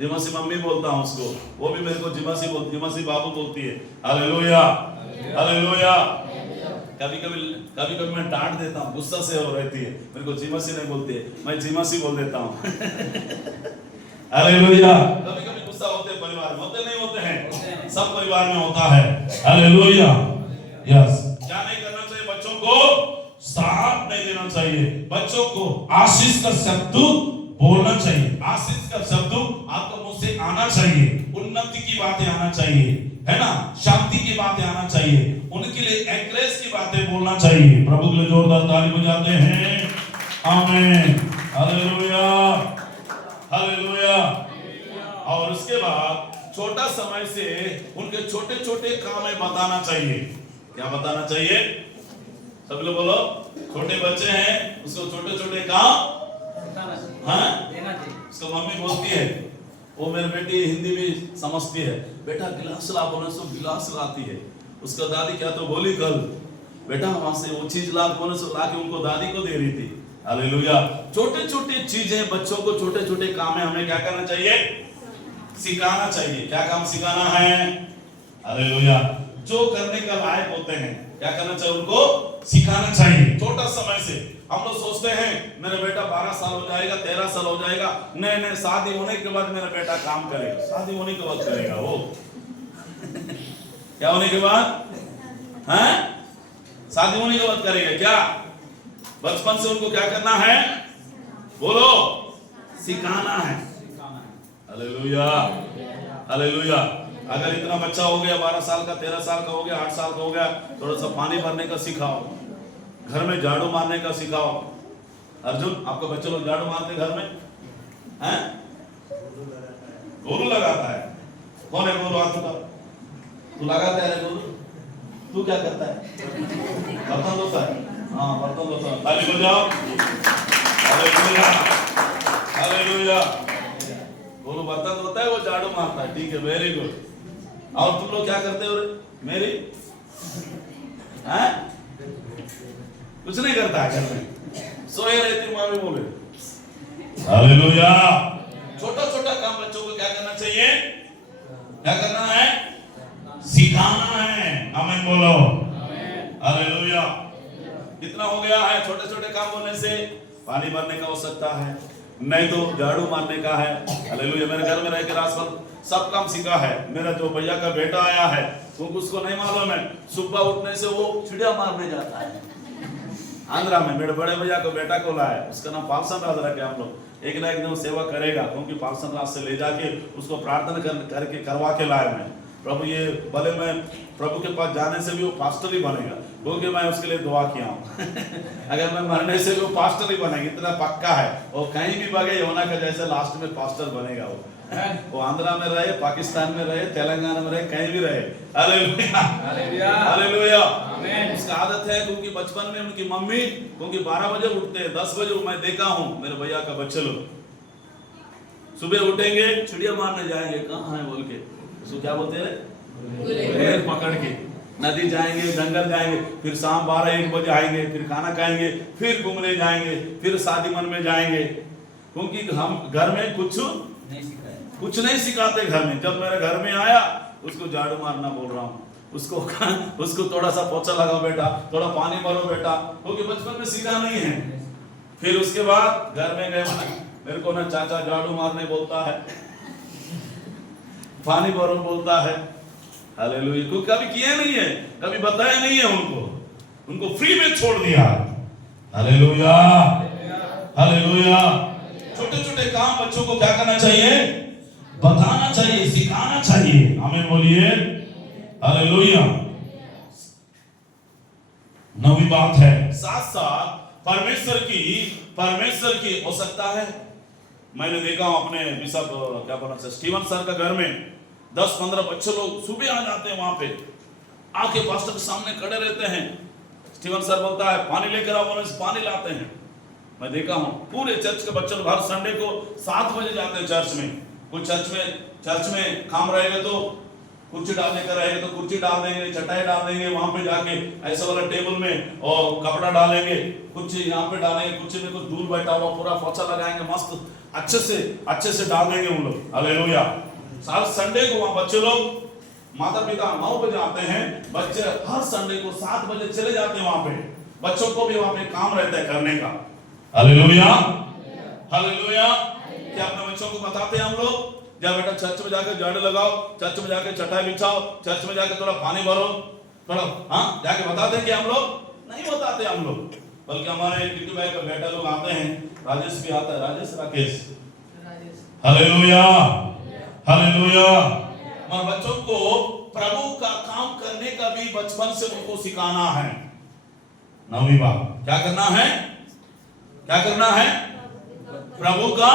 जिमसी मम्मी बोलता हूँ उसको, वो भी मेरे को जिमसी बाबू बोलती है। Hallelujah, hallelujah. कभी कभी मैं डांट देता हूँ, गुस्सा से हो रहती है, मेरे को जिमसी नहीं बोलती है, मैं जिमसी बोल देता हूँ। हालेलुया। कभी कभी गुस्सा होते हैं परिवार में, होते नहीं होते हैं? सब परिवार में होता है। हालेलुया। यस। क्या नहीं करना चाहिए? बच्चों को श्राप नहीं देना चाहिए, बच्चों को आशीष का शब्द बोलना चाहिए। आशीष का शब्द आपको मुंह से आना चाहिए, उन्नति की बातें आना चाहिए, है ना? शांति की बातें आना चाहिए, उनके लिए एनकरेज की बातें बोलना चाहिए। प्रभु के लिए जोरदार ताली बजाते हैं। आमीन, हालेलुया, हालेलुया। और उसके बाद छोटा समय से उनके छोटे छोटे काम में बताना चाहिए। क्या बताना चाहिए? सब लोग बोलो। छोटे बच्चे हैं उसको छोटे छोटे काम देना चाहिए। उसको मम्मी बोलती है, वो मेरी बेटी हिंदी भी समझती है, बेटा गिलास ला, बोले सो गिलास लाती है। उसका दादी क्या तो बोली कल, बेटा वहां से वो चीज ला, बोले सो ला के उनको दादी को दे रही थी। हालेलुया। छोटे छोटे चीजें बच्चों को छोटे छोटे काम में हमें क्या करना चाहिए? सिखाना चाहिए। क्या काम सिखाना है? हालेलुया। जो करने का लायक होते हैं क्या करना चाहिए? उनको सिखाना चाहिए छोटा समय से। हम लोग सोचते हैं मेरा बेटा 12 साल हो जाएगा, 13 साल हो जाएगा, नहीं शादी होने के बाद मेरा बेटा काम करेगा। शादी होने के बाद करेगा वो। क्या होने के बाद? हैं? शादी होने के बाद करेगा क्या? बचपन से उनको क्या करना है? बोलो, सिखाना है। Hallelujah, hallelujah. अगर इतना बच्चा हो गया 12 साल का, 13 साल का हो गया, 8 साल का हो गया, थोड़ा सा पानी भरने का सिखाओ, घर में झाड़ू मारने का सिखाओ। अर्जुन आपका बच्चे लोग झाड़ू मारते घर में हैं? गोलू लगाता है। कौन है गोलू? हाथ उठा। तू लगाता है गोलू? तू क्या करता है? बर्तन धोता है। हाँ बर्तन धोता है। ताली बजाओ। Hallelujah, hallelujah. गोलू बर्तन धोता है, वो झाड़ू मारता है। ठीक है, वेरी गुड। और तुम लोग क्या करते हो? मेरी हैं? कुछ नहीं करता है घर में, सोए रहती माँ भी बोले। हालेलुया। छोटा छोटा काम बच्चों को क्या करना चाहिए? क्या करना है? सिखाना है। आमीन बोलो। हालेलुया। कितना हो गया है छोटे छोटे काम होने से? पानी भरने का हो सकता है, नहीं तो झाड़ू मारने का है। हालेलुया। मेरे घर में रह के राजफल सब काम सीखा है। मेरा जो भैया का बेटा आया है क्योंकि उसको नहीं मालूम है, सुबह उठने से वो चिड़िया मारने जाता है। आंध्रा में मेरे बड़े भैया को बेटा को लाया, उसका नाम पालसन राज रखे हम लोग। एक ना एक दिन सेवा करेगा, क्योंकि पालसन राज से ले जाके उसको प्रार्थना करके करवा के लाया मैं। प्रभु ये भले मैं प्रभु के पास जाने से भी वो पास्टर ही बनेगा, क्योंकि मैं उसके लिए दुआ किया हूँ। अगर मैं मरने से भी वो पास्टर ही बनेगा, इतना पक्का है। और कहीं भी भागे योना का जैसे लास्ट में पास्टर बनेगा वो। वो आंध्रा में रहे, पाकिस्तान में रहे, तेलंगाना में रहे, कहीं भी रहे। Hallelujah hallelujah hallelujah. उसका आदत है, क्योंकि बचपन में उनकी मम्मी क्योंकि 12 बजे उठते हैं, 10 बजे मैं देखा हूँ मेरे भैया का बच्चे लोग सुबह उठेंगे, चिड़िया मारने जाएंगे। कहाँ है बोल के उसको क्या बोलते हैं, पकड़ के नदी जाएंगे, जंगल जाएंगे, फिर शाम 12-1 बजे आएंगे, फिर खाना खाएंगे, फिर घूमने जाएंगे, फिर शादी मन में जाएंगे। क्योंकि हम घर में कुछ नहीं सिखाते घर में। जब मेरे घर में आया उसको झाड़ू मारना बोल रहा हूँ, उसको थोड़ा सा पोछा लगाओ बेटा, थोड़ा पानी भरो बेटा, क्योंकि बचपन में सीखा नहीं है। फिर उसके बाद घर में गए, मेरे को ना चाचा झाड़ू मारने बोलता है, पानी भरो बोलता है। हालेलुया। क्योंकि कभी किया नहीं है, कभी बताया नहीं है उनको फ्री में छोड़ दिया। Hallelujah hallelujah. छोटे छोटे काम बच्चों को क्या करना चाहिए? बताना चाहिए, सिखाना चाहिए। आमीन बोलिए। हालेलुया। 9वीं बात है, साथ साथ परमेश्वर की हो सकता है। मैंने देखा अपने बिशप क्या बोला स्टीवन सर का घर में 10-15 बच्चे लोग सुबह आ जाते हैं, वहां पे आके पास्टर के सामने खड़े रहते हैं। स्टीवन सर बोलता है पानी लेकर आओ, बोले पानी लाते हैं। मैं देखा हूँ पूरे चर्च के बच्चे लोग हर संडे को 7 बजे जाते हैं चर्च में। कुछ चर्च में काम रहेगा तो कुर्सी डालने का रहेगा तो कुर्सी डाल देंगे, चटाई डाल देंगे, वहां पे जाके ऐसे वाला टेबल में और कपड़ा डालेंगे, कुछ यहाँ पे डालेंगे, कुछ में कुछ दूर बैठा हुआ पूरा पोछा लगाएंगे, मस्त अच्छे से डाल देंगे उन लोग। हालेलुया। हर संडे को वहां बच्चे लोग माता पिता 9 बजे आते हैं, बच्चे हर संडे को 7 बजे चले जाते हैं वहां पे। बच्चों को भी वहां पे काम रहता है करने का। Hallelujah hallelujah. क्या अपने बच्चों को बताते हैं हम लोग, जा बेटा चर्च में जाकर झाड़ू लगाओ, चर्च में जाकर चटाई बिछाओ, चर्च में जाकर थोड़ा पानी भरो, थोड़ा जाके बताते हैं कि हम लोग नहीं बताते हम लोग, बल्कि हमारे किट्टू भाई का बेटा लोग आते हैं, राजेश भी आता है, राकेश। Hallelujah hallelujah. हमारे बच्चों को प्रभु का काम करने का भी बचपन से उनको सिखाना है। 9वीं बात क्या करना है? प्रभु का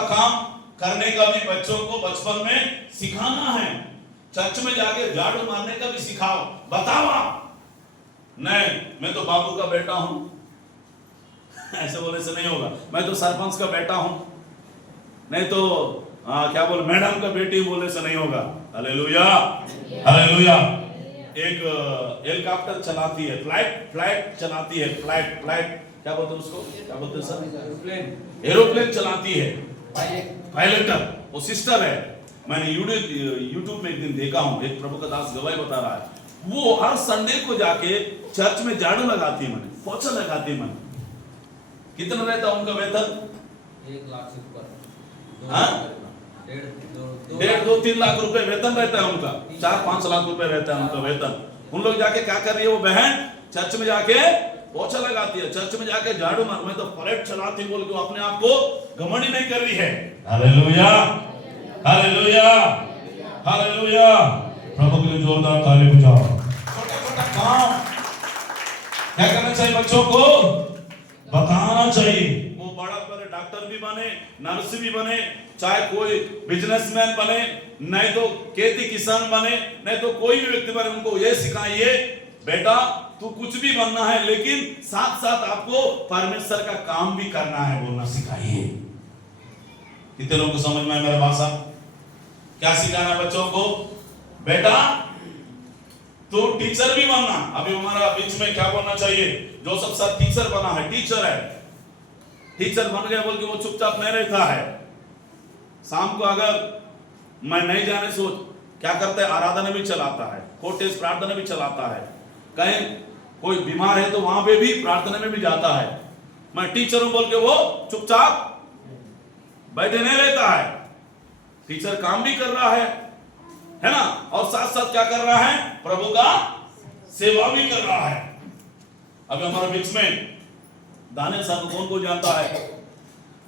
काम करने का भी बच्चों को बचपन में सिखाना है। चर्च में जाके झाड़ू मारने का भी सिखाओ, बताओ। नहीं मैं तो बाबू का बेटा हूं, ऐसे बोलने से नहीं होगा। मैं तो सरपंच का बेटा हूं, नहीं तो क्या बोल मैडम का बेटी बोलने से नहीं होगा। Hallelujah hallelujah. एक हेलीकॉप्टर चलाती है, फ्लाइट चलाती है, फ्लाइट क्या बोलते हैं उसको, क्या बोलते हैं सर? एरोप्लेन चलाती है, पायलट। वो सिस्टर है। मैंने यूट्यूब में एक दिन देखा हूँ, एक प्रभु का दास गवाही बता रहा है, वो हर संडे को जाके चर्च में झाड़ू लगाती है, पोछा लगाती है। कितना रहता है उनका वेतन? 1 लाख से ऊपर। 1.5-2-3 लाख रुपए वेतन रहता है उनका। 4-5 लाख रुपए रहता है उनका वेतन। उन लोग जाके क्या कर रही है वो बहन? चर्च में जाके पोछा लगाती है, चर्च में जाके झाड़ू मार, मैं तो फ्लाइट चलाती बोल के अपने आप को घमंड नहीं कर रही है। हालेलुया हालेलुया हालेलुया। प्रभु के लिए जोरदार ताली बजाओ। छोटा काम क्या करना चाहिए? बच्चों को बताना चाहिए। वो बड़ा बड़े डॉक्टर भी बने, नर्स भी बने, चाहे कोई बिजनेसमैन बने, नहीं तो खेती किसान बने, नहीं तो कोई भी व्यक्ति बने, उनको ये सिखाइए बेटा तू कुछ भी बनना है, लेकिन साथ साथ आपको परमेश्वर का काम भी करना है बोलना सिखाइए। कितने लोगों को समझ में आया मेरा भाषा? क्या सिखाना है बच्चों को? बेटा तो टीचर भी बनना। अभी हमारा बीच में क्या बनना चाहिए, जोसेफ सर टीचर बना है, टीचर है, टीचर बन गया बोल के वो चुपचाप नहीं रहता है। शाम को अगर मैं नहीं जाने सोच क्या करता है, आराधना भी चलाता है, कोटेज प्रार्थना भी चलाता है, कहीं कोई बीमार है तो वहां पे भी प्रार्थना में भी जाता है। मैं टीचर हूं बोल के वो चुपचाप बैठे नहीं रहता है। टीचर काम भी कर रहा है ना, और साथ साथ क्या कर रहा है, प्रभु का सेवा भी कर रहा है। अभी हमारे बीच में दानियल साहब कौन को जानता है,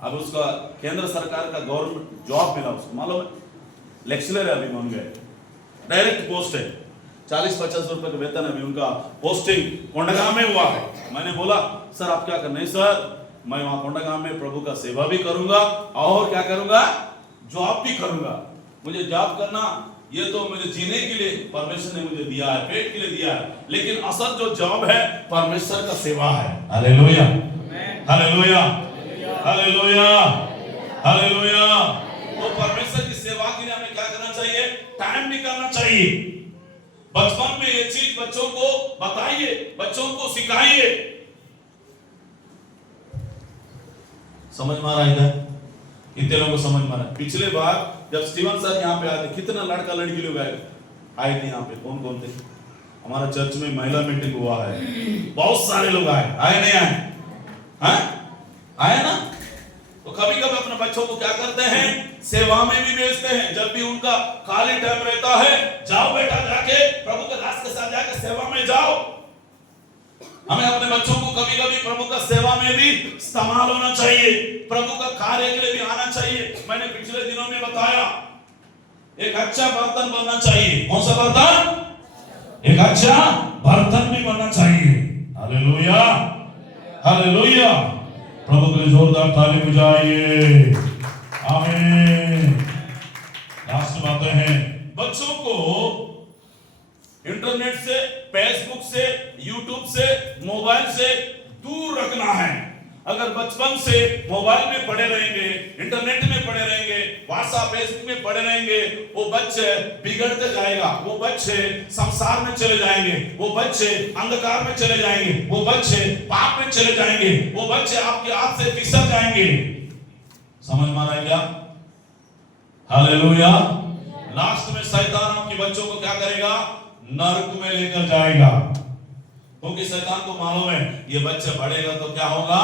अब उसका केंद्र सरकार का गवर्नमेंट जॉब मिला उसको, मालूम है, लेक्चरर है, अभी बन गए, डायरेक्ट पोस्ट है, 40-50 रुपए का वेतन अभी उनका पोस्टिंग कोंडागांव में हुआ है। मैंने बोला सर आप क्या करना है, सर मैं वहां कोंडागांव में प्रभु का सेवा भी करूंगा और क्या करूंगा, जॉब भी करूंगा। मुझे जॉब करना ये तो मुझे जीने के लिए परमेश्वर ने मुझे दिया है, पेट के लिए दिया है, लेकिन असल जो जॉब है परमेश्वर का सेवा है। Hallelujah, hallelujah, hallelujah, hallelujah. तो परमेश्वर की सेवा के लिए हमें क्या करना चाहिए, टाइम निकालना चाहिए। बचपन में ये चीज बच्चों को बताइए, बच्चों को सिखाइए। समझ में आ रहा है इधर, कितने लोगों को समझ में आ रहा है। पिछले बार जब स्टीवन सर यहाँ पे आए थे, कितना लड़का लड़की लोग आए थे यहाँ पे, कौन कौन थे, हमारा चर्च में महिला मीटिंग हुआ है, बहुत सारे लोग आए नहीं आए, हाँ आए ना। तो कभी कभी अपने बच्चों को क्या करते हैं, सेवा में भी भेजते हैं। जब भी उनका खाली टाइम रहता है, जाओ बेटा जाके प्रभु के दास के साथ जाके सेवा में जाओ। हमें अपने बच्चों को कभी कभी प्रभु का सेवा में भी इस्तेमाल होना चाहिए, प्रभु का कार्य के लिए भी आना चाहिए। मैंने पिछले दिनों में बताया, एक अच्छा बर्तन बनना चाहिए। कौन सा बर्तन, एक अच्छा बर्तन भी बनना चाहिए। हालेलुया, हालेलुया। प्रभु के लिए जोरदार ताली बजाइए। आमीन। लास्ट बातें हैं, बच्चों को इंटरनेट से, फेसबुक से, यूट्यूब से, मोबाइल से दूर रखना है। अगर बचपन से मोबाइल में पड़े रहेंगे, इंटरनेट में पड़े रहेंगे, व्हाट्सएप फेसबुक में पड़े रहेंगे, वो बच्चे बिगड़ते जाएगा, वो बच्चे संसार में चले जाएंगे, वो बच्चे अंधकार में चले जाएंगे, वो बच्चे पाप में चले जाएंगे, वो बच्चे आपके हाथ से फिसल जाएंगे। समझ में आ रहा है क्या? हालेलुया। लास्ट में शैतान आपके बच्चों को क्या करेगा, नरक में लेकर जाएगा, क्योंकि शैतान को मालूम है ये बच्चा बढ़ेगा तो क्या होगा,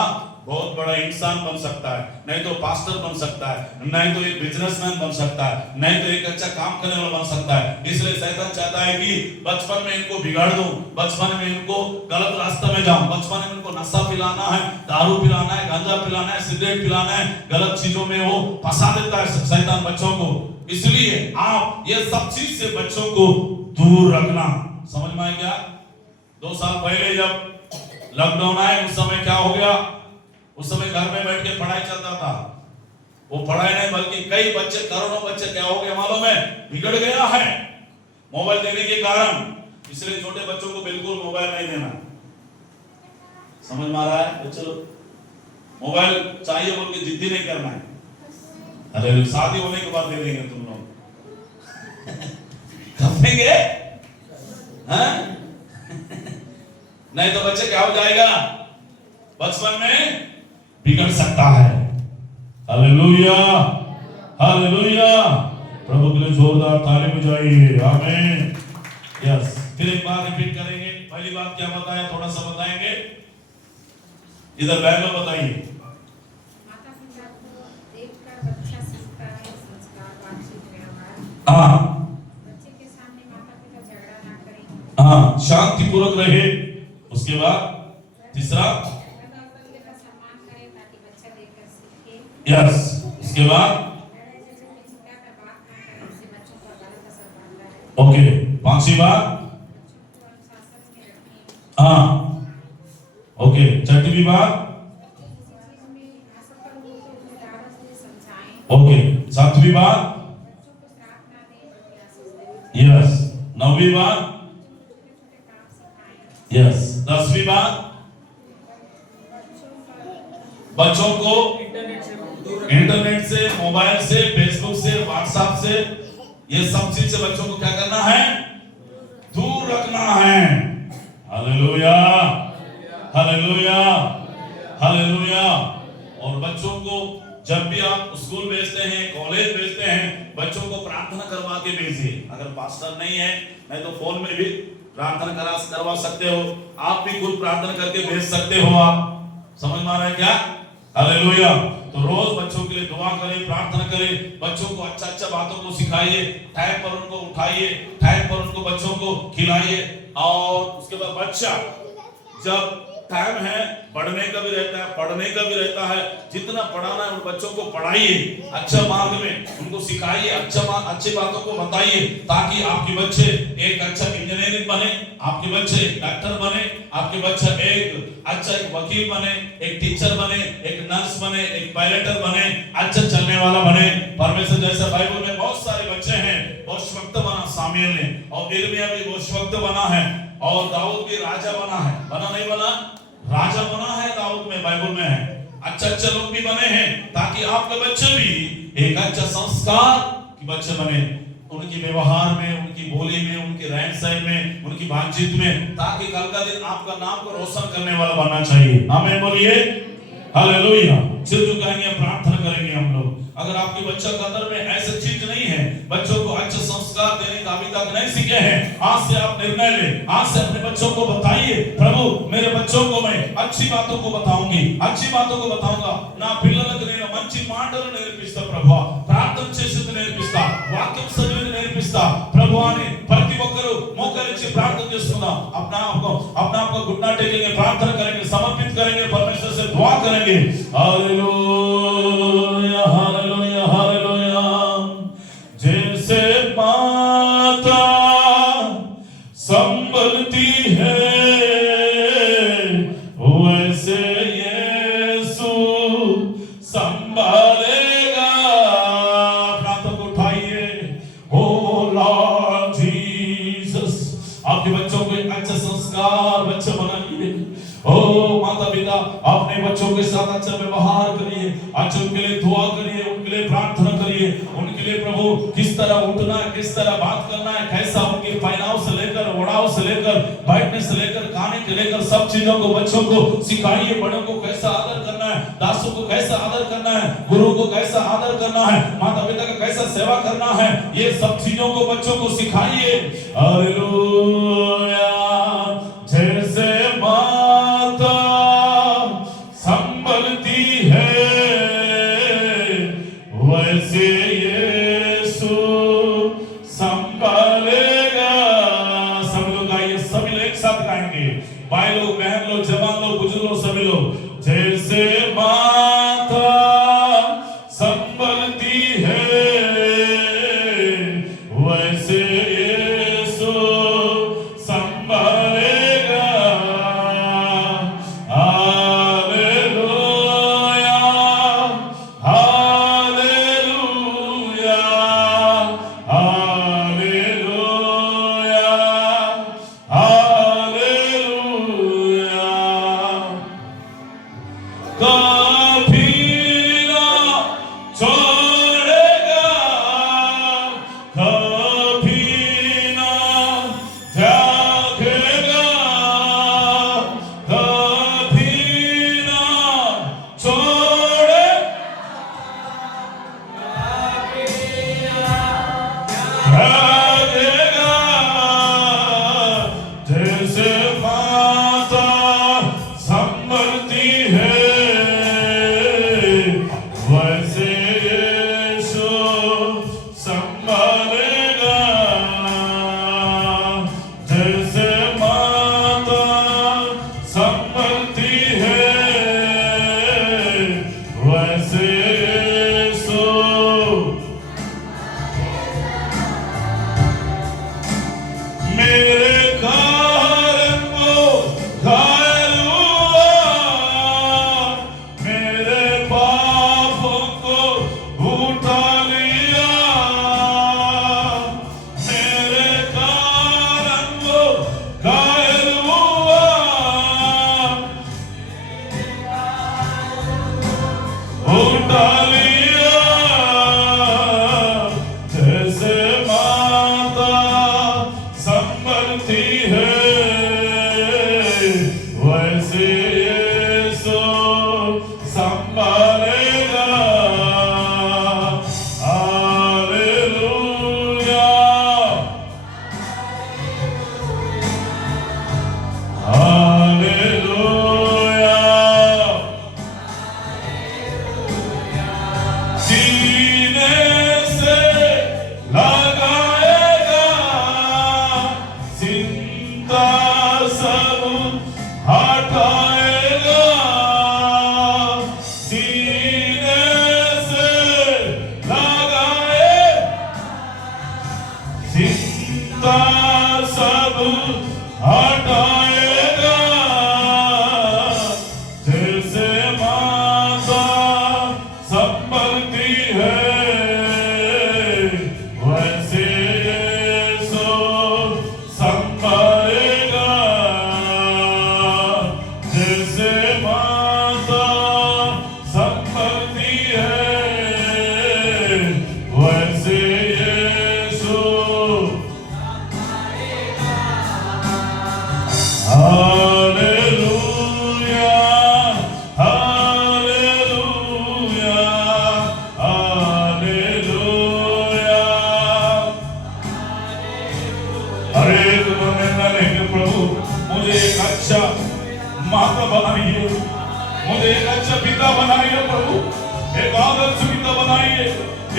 बहुत बड़ा इंसान बन सकता है, नहीं तो पास्टर बन सकता है, नहीं तो एक बिजनेसमैन बन सकता है, नहीं तो एक अच्छा काम करने वाला बन सकता है। इसलिए शैतान चाहता है कि बचपन में इनको बिगाड़ दूं, बचपन में इनको गलत रास्ते में जाऊं, बचपन में इनको नशा पिलाना है, दारू पिलाना है, गांजा पिलाना है, सिगरेट पिलाना है, गलत चीजों में वो फंसा देता है शैतान बच्चों को। इसलिए आप ये सब चीज से बच्चों को दूर रखना। समझ में आया क्या? 2 साल पहले जब लॉकडाउन आया, उस समय क्या हो गया, उस समय घर में बैठ के पढ़ाई चलता था। वो पढ़ाई नहीं बल्कि कई बच्चे, करोड़ों बच्चे क्या हो गए मालूम है, बिगड़ गया है मोबाइल देने के कारण। इसलिए छोटे बच्चों को बिल्कुल मोबाइल नहीं देना। समझ में आ रहा है बच्चों? मोबाइल चाहिए बोल के जिद्दी नहीं करना है। अरे शादी होने के बाद दे देंगे तुम लोग कब देंगे, हाँ? नहीं तो बच्चे क्या हो जाएगा, बचपन में बिगड़ सकता है। हालेलुया, हालेलुया। प्रभु के लिए जोरदार ताली बजाइए। आमीन। यस, फिर एक बार रिपीट करेंगे। पहली बात क्या बताया, थोड़ा सा बताएंगे, इधर बैठ लो, बताइए। माता पिता को देखकर बच्चा सीखता है संस्कार, बातचीत, व्यवहार। हाँ, बच्चे के सामने माता पिता झगड़ा ना करें। हाँ, शांतिपूर्वक रहे। उसके बाद तीसरा, का सम्मान करें ताकि बच्चा देखकर सीखे। यस, उसके बाद लड़ाई झगड़े में चिल्लाकर बात ना करें, इससे बच्चों पर गलत असर पड़ता है। ओके, पांचवी बात, बच्चों को अनुशासन में रखें। हाँ, ओके, छठवीं बात, किसी चीज में असफल हो तो उन्हें ढाढ़स से समझाएं। ओके, सातवीं बात, बच्चों को श्राप ना दें बल्कि आशीष दें। यस, नौवीं बात, छोटे-छोटे काम सिखाएं। यस, 10वीं बात, बच्चों को इंटरनेट से दूर रखना। इंटरनेट से, मोबाइल से, फेसबुक से, व्हाट्सएप से, ये सब चीज से बच्चों को क्या करना है, दूर रखना करना है। Hallelujah, hallelujah, hallelujah. और बच्चों को जब भी आप स्कूल भेजते हैं, कॉलेज भेजते हैं, बच्चों को प्रार्थना करवा के भेजिए। अगर पास्टर नहीं है, नहीं तो फोन में भी प्रार्थना करवा सकते हो। आप भी खुद प्रार्थना करके भेज सकते हो। आप समझ में आ रहा है क्या? हालेलुया। तो रोज बच्चों के लिए दुआ करें, प्रार्थना करें, बच्चों को अच्छा अच्छा बातों को सिखाइए, टाइम पर उनको उठाइए, टाइम पर उनको बच्चों को खिलाइए। और उसके बाद बच्चा जब टाइम है पढ़ने का भी रहता है, पढ़ने का भी रहता है, जितना पढ़ाना है उन बच्चों को पढ़ाइए, अच्छा मार्ग में उनको सिखाइए, अच्छी बातों को बताइए, ताकि आपके बच्चे एक अच्छा इंजीनियरिंग बने, आपके बच्चे एक डॉक्टर बने, आपके बच्चा एक अच्छा एक वकील बने, एक टीचर बने, एक नर्स बने, एक पायलट बने, अच्छा चलने वाला बने। परमेश्वर जैसा बाइबल में बहुत सारे बच्चे हैं। भविष्यवक्ता बना सामुएल ने, और यिर्मयाह भी भविष्यवक्ता बना है, और दाऊद भी राजा बना है। बना नहीं बना? राजा बना है दाऊद में, बाइबल में है। अच्छा अच्छा लोग भी बने हैं, ताकि आपके बच्चे भी एक अच्छा संस्कार के बच्चे बने, उनकी व्यवहार में, उनकी बोली में, उनके रहन सहन में, उनकी बातचीत में, ताकि कल का दिन आपका नाम को रोशन करने वाला बनना चाहिए। आमीन बोलिए, हालेलुया। सिर झुकाएंगे, प्रार्थना करेंगे हम लोग। अगर आपके बच्चा का अंदर में ऐसा चीज नहीं है, बच्चों को अच्छे संस्कार देने का अभी तक नहीं सीखे हैं, आज से आप निर्णय लें, आज से अपने बच्चों को बताइए, प्रभु मेरे बच्चों को मैं अच्छी बातों को बताऊंगी, अच्छी बातों को बताऊंगा। నా పిల్లలకు నేను మంచి మాటలు నేర్పిస్తా ప్రభువా, ప్రార్థన చేసేది నేర్పిస్తా, వాక్యం చదివేది నేర్పిస్తా ప్రభువా అని ప్రతి ఒక్కరూ మోకరించి ప్రార్థన చేస్తున్నాం। अपना आपको घुटना टेकेंगे, प्रार्थना करेंगे, समर्पित करेंगे, परमेश्वर से दुआ करेंगे। Hallelujah, hallelujah, hallelujah. जैसे माता संभलती है, वैसे यीशु संभालेगा। प्रार्थना को उठाइए। ओ लॉर्ड जीसस, आपके बच्चों को एक अच्छा संस्कार बच्चा बनाइए। ओ माता पिता, अपने बच्चों के साथ अच्छा व्यवहार करिए, अच्छा उनके लिए दुआ करिए, उनके लिए प्रार्थना करिए, उनके लिए प्रभु किस तरह उठना है, किस तरह बात करना है, कैसा उनके पहनाव से लेकर, ओढ़ाव से लेकर, बैठने से लेकर, खाने के लेकर, सब चीजों को बच्चों को सिखाइए। बड़ों को कैसा आदर करना है, दासों को कैसा आदर करना है, गुरु को कैसा आदर करना है, माता पिता का कैसा सेवा करना है, ये सब चीजों को बच्चों को सिखाइए। हालेलुया। जैसे माता संभलती है, वैसे यीशु संभालेगा। सब लोग आइए, सभी लोग एक साथ गाएंगे, भाई लोग, बहन लोग, जवान लोग, बुजुर्ग लोग, सभी लोग। जैसे माता संभलती है, वैसे यीशु संभालेगा। जैसे माता संभलती है, मुझे एक अच्छा पिता बनाइए प्रभु, एक आदर्श पिता बनाइए,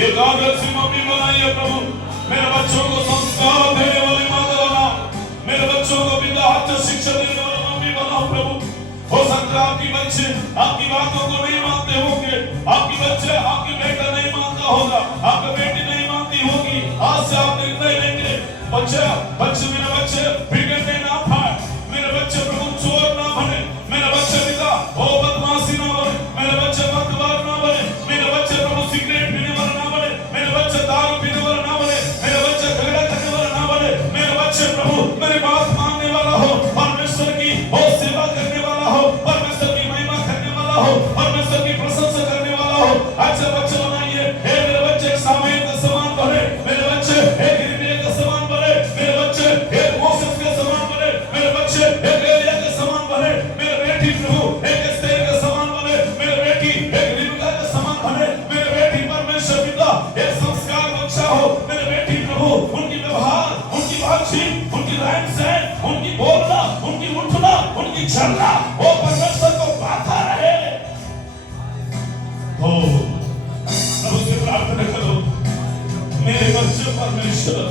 एक आदर्श मम्मी बनाइए प्रभु। मेरे बच्चों को संस्कार देने वाली माता बनाओ, मेरे बच्चों को पिता अच्छा शिक्षा देने वाली मम्मी बनाओ प्रभु। हो सकता है आपकी बच्चे आपकी बातों को नहीं मानते होंगे, आपकी बच्चे आपकी बेटा नहीं मानता होगा, आपकी बेटी नहीं मानती होगी। आज से आप निर्णय लेंगे, बच्चे मेरे बच्चे बिगड़ने ना पाए, मेरे बच्चे प्रभु चोर ना बने, मेरे बच्चे पिता ओ बदमाशी ना बने, मेरे बच्चे मतवार ना बने, मेरे बच्चे प्रभु सिगरेट पीने वाले ना बने, मेरे बच्चे दारू पीने वाले ना बने, मेरे बच्चे झगड़ा करने वाले ना बने, मेरे बच्चे प्रभु मेरी बात मानने वाला हो, परमेश्वर की ओ सेवा करने वाला हो, परमेश्वर की महिमा करने वाला हो, परमेश्वर की प्रशंसा करने वाला हो। अच्छे बच्चे बनाइए, मेरे बच्चे एक सामूहिक का समान बने, मेरे बच्चे एक हिरण्य का समान बने, मेरे बच्चे एक मोसेस के समान बने, मेरे बच्चे एक एलिया के समान बने, मेरे बेटी प्रभु एक एस्तेर के समान बने, मेरे बेटी एक रिबका के समान बने, मेरे बेटी परमेश्वर पिता एक संस्कार बच्चा हो, मेरे बेटी प्रभु उनकी व्यवहार, उनकी बातचीत, उनकी रहन सहन, उनकी बोलना, उनकी उठना, उनकी चलना वो परमेश्वर को पाता रहे। हो प्रभु से प्रार्थना करो, मेरे बच्चे परमेश्वर,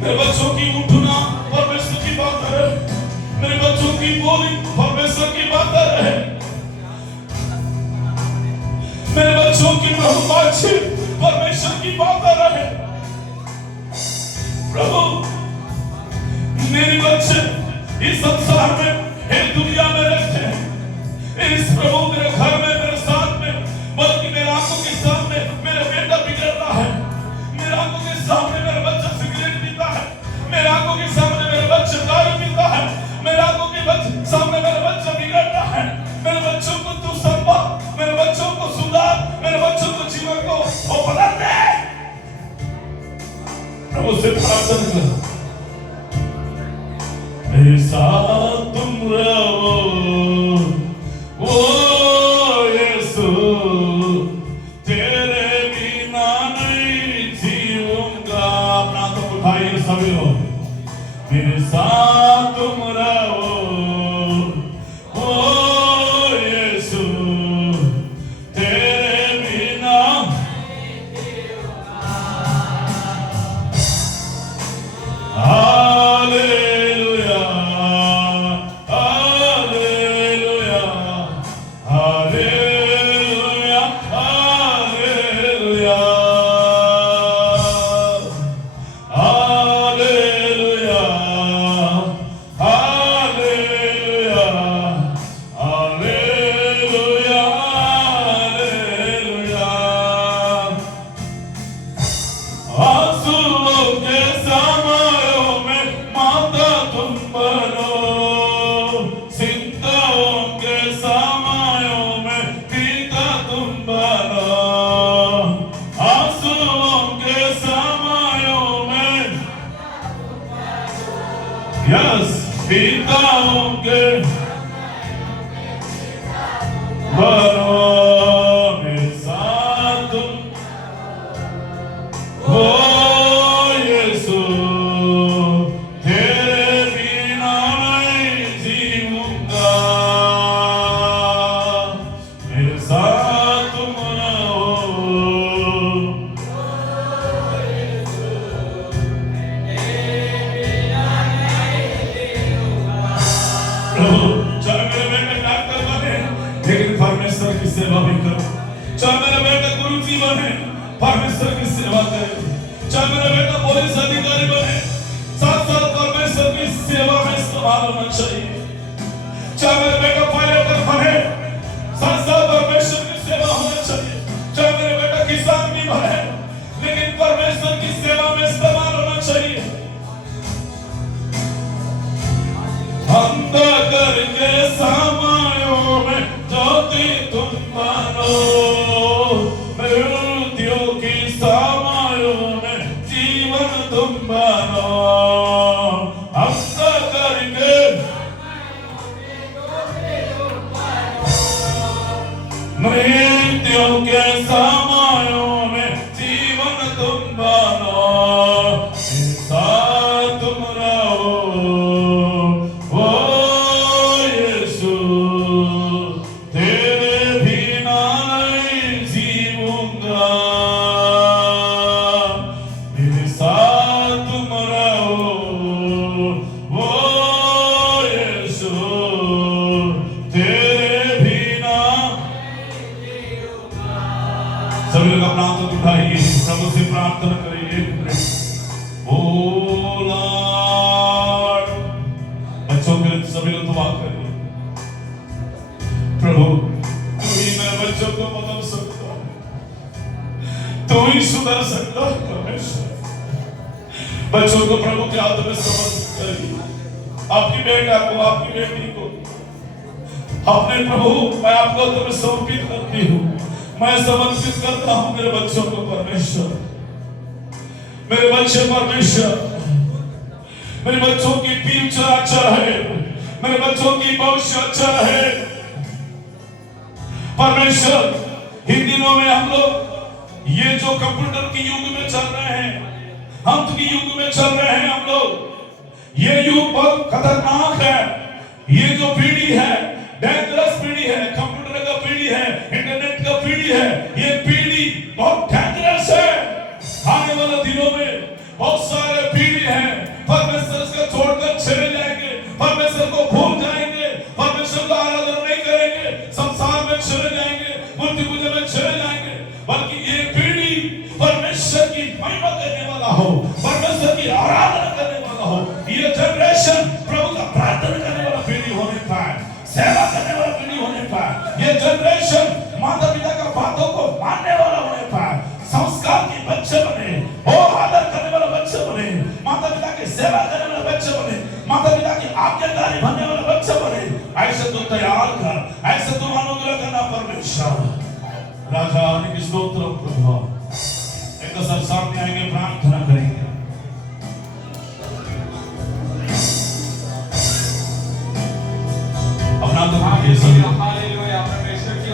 मेरे बच्चों की उठना परमेश्वर की बात है, मेरे बच्चों की बोली परमेश्वर की बात है, मेरे बच्चों की बातचीत परमेश्वर की बात है। प्रभु मेरे बच्चे इस संसार में इस दुनिया में रहते हैं, इस प्रभु मेरे घर में मेरे साथ में, बल्कि मेरे आंखों के सामने मेरा बेटा बिगड़ रहा है, मेरे आंखों के सामने मेरा बच्चा सिगरेट पीता है, मेरे आंखों के सामने मेरा बच्चा दारू पीता है, मेरे आंखों के सामने मेरा बच्चा बिगड़ रहा है। मेरे बच्चों को तू संभाल, मेरे बच्चों को सुधार, मेरे बच्चों को जीवन को बदल दे। प्रभु से प्रार्थना कर, मेरे साथ तुम रहो ओ यीशु, तेरे बिना नहीं जीऊंगा। अपना तो उठाइए सभी लोग, मेरे साथ तुम रहो ओ यीशु, तेरे बिना hallelujah hallelujah hallelujah hallelujah hallelujah hallelujah hallelujah hallelujah. आंसुओं के समयों में माता तुम बनो, चिंताओं के समयों में पिता तुम बनो, आंसुओं के समयों में यस पिताओं के बनो, मेरे साथ तुम ओ यीशु, तेरे बिना नहीं जीऊंगा, मेरे साथ तुम रहो। प्रभु चाहे मेरे बेटे डॉक्टर बने, लेकिन परमेश्वर की सेवा भी करो, चाहे मेरे बेटे गुरुजी बने, परमेश्वर की सेवा करे, चाहे मेरा बेटा पुलिस अधिकारी बने, साथ साथ परमेश्वर की सेवा में इस्तेमाल होना चाहिए, चाहे मेरा बेटा पायलट बने, साथ साथ परमेश्वर की सेवा होना चाहिए, चाहे मेरा बेटा किसान भी बने, लेकिन परमेश्वर की सेवा में इस्तेमाल होना चाहिए। अंधकार के समयों में ज्योति तुम बनो, मृत्यु की समयों में जीवन तुम बनो, अंधकार के मृत्यु के समयों में जीवन तुम बनो, साथ तुम रहो ओ यीशु। सभी लोग अपना हाथ उठाइए, प्रभु से प्रार्थना करिए। ओ लॉर्ड, बच्चों के लिए सभी लोग दुआ करिए। प्रभु तू ही मेरे बच्चों को बदल सकता है, तू ही सुधर सकता है। परमेश्वर बच्चों को प्रभु के हाथ में समर्पित करिए। आपकी बेटा को, आपकी बेटी को अपने प्रभु मैं आपको तुम्हें समर्पित करती हूँ। मैं समर्पित करता हूँ मेरे बच्चों को। परमेश्वर मेरे बच्चे, परमेश्वर मेरे बच्चों की फ्यूचर अच्छा है, मेरे बच्चों की भविष्य अच्छा है। परमेश्वर इन दिनों में हम लोग ये जो कंप्यूटर के युग में चल रहे हैं, अंत के युग में चल रहे हैं हम लोग, ये युग बहुत खतरनाक है। ये जो पीढ़ी है डेंजरस पीढ़ी है, कंप्यूटर का पीढ़ी है, इंटरनेट का पीढ़ी है। ये पीढ़ी बहुत डेंजरस है। आने वाले दिनों में बहुत सारे पीढ़ी हैं, परमेश्वर को छोड़कर चले जाएंगे, परमेश्वर को भूल जाएंगे, परमेश्वर को आराधना नहीं करेंगे, संसार में चले जाएंगे, मूर्ति पूजा में चले जाएंगे। बल्कि ये पीढ़ी परमेश्वर की महिमा करने वाला हो, परमेश्वर की आराधना करने वाला हो। ये जनरेशन प्रभु का प्रार्थना करने वाला पीढ़ी होने पाए, सेवा करने वाला पीढ़ी होने पाए। ये जनरेशन माता पिता का बातों को मानने वाला होने पाए, संस्कार के बच्चे बने, ओ आदर करने वाला बच्चे बने, माता पिता की सेवा करने वाला बच्चे बने, माता पिता की आज्ञाकारी बनने वाला बच्चे बने। ऐसे तो तैयार कर, ऐसे तो अनुग्रह करना परमेश्वर। राजा की स्तोत्र प्रभु।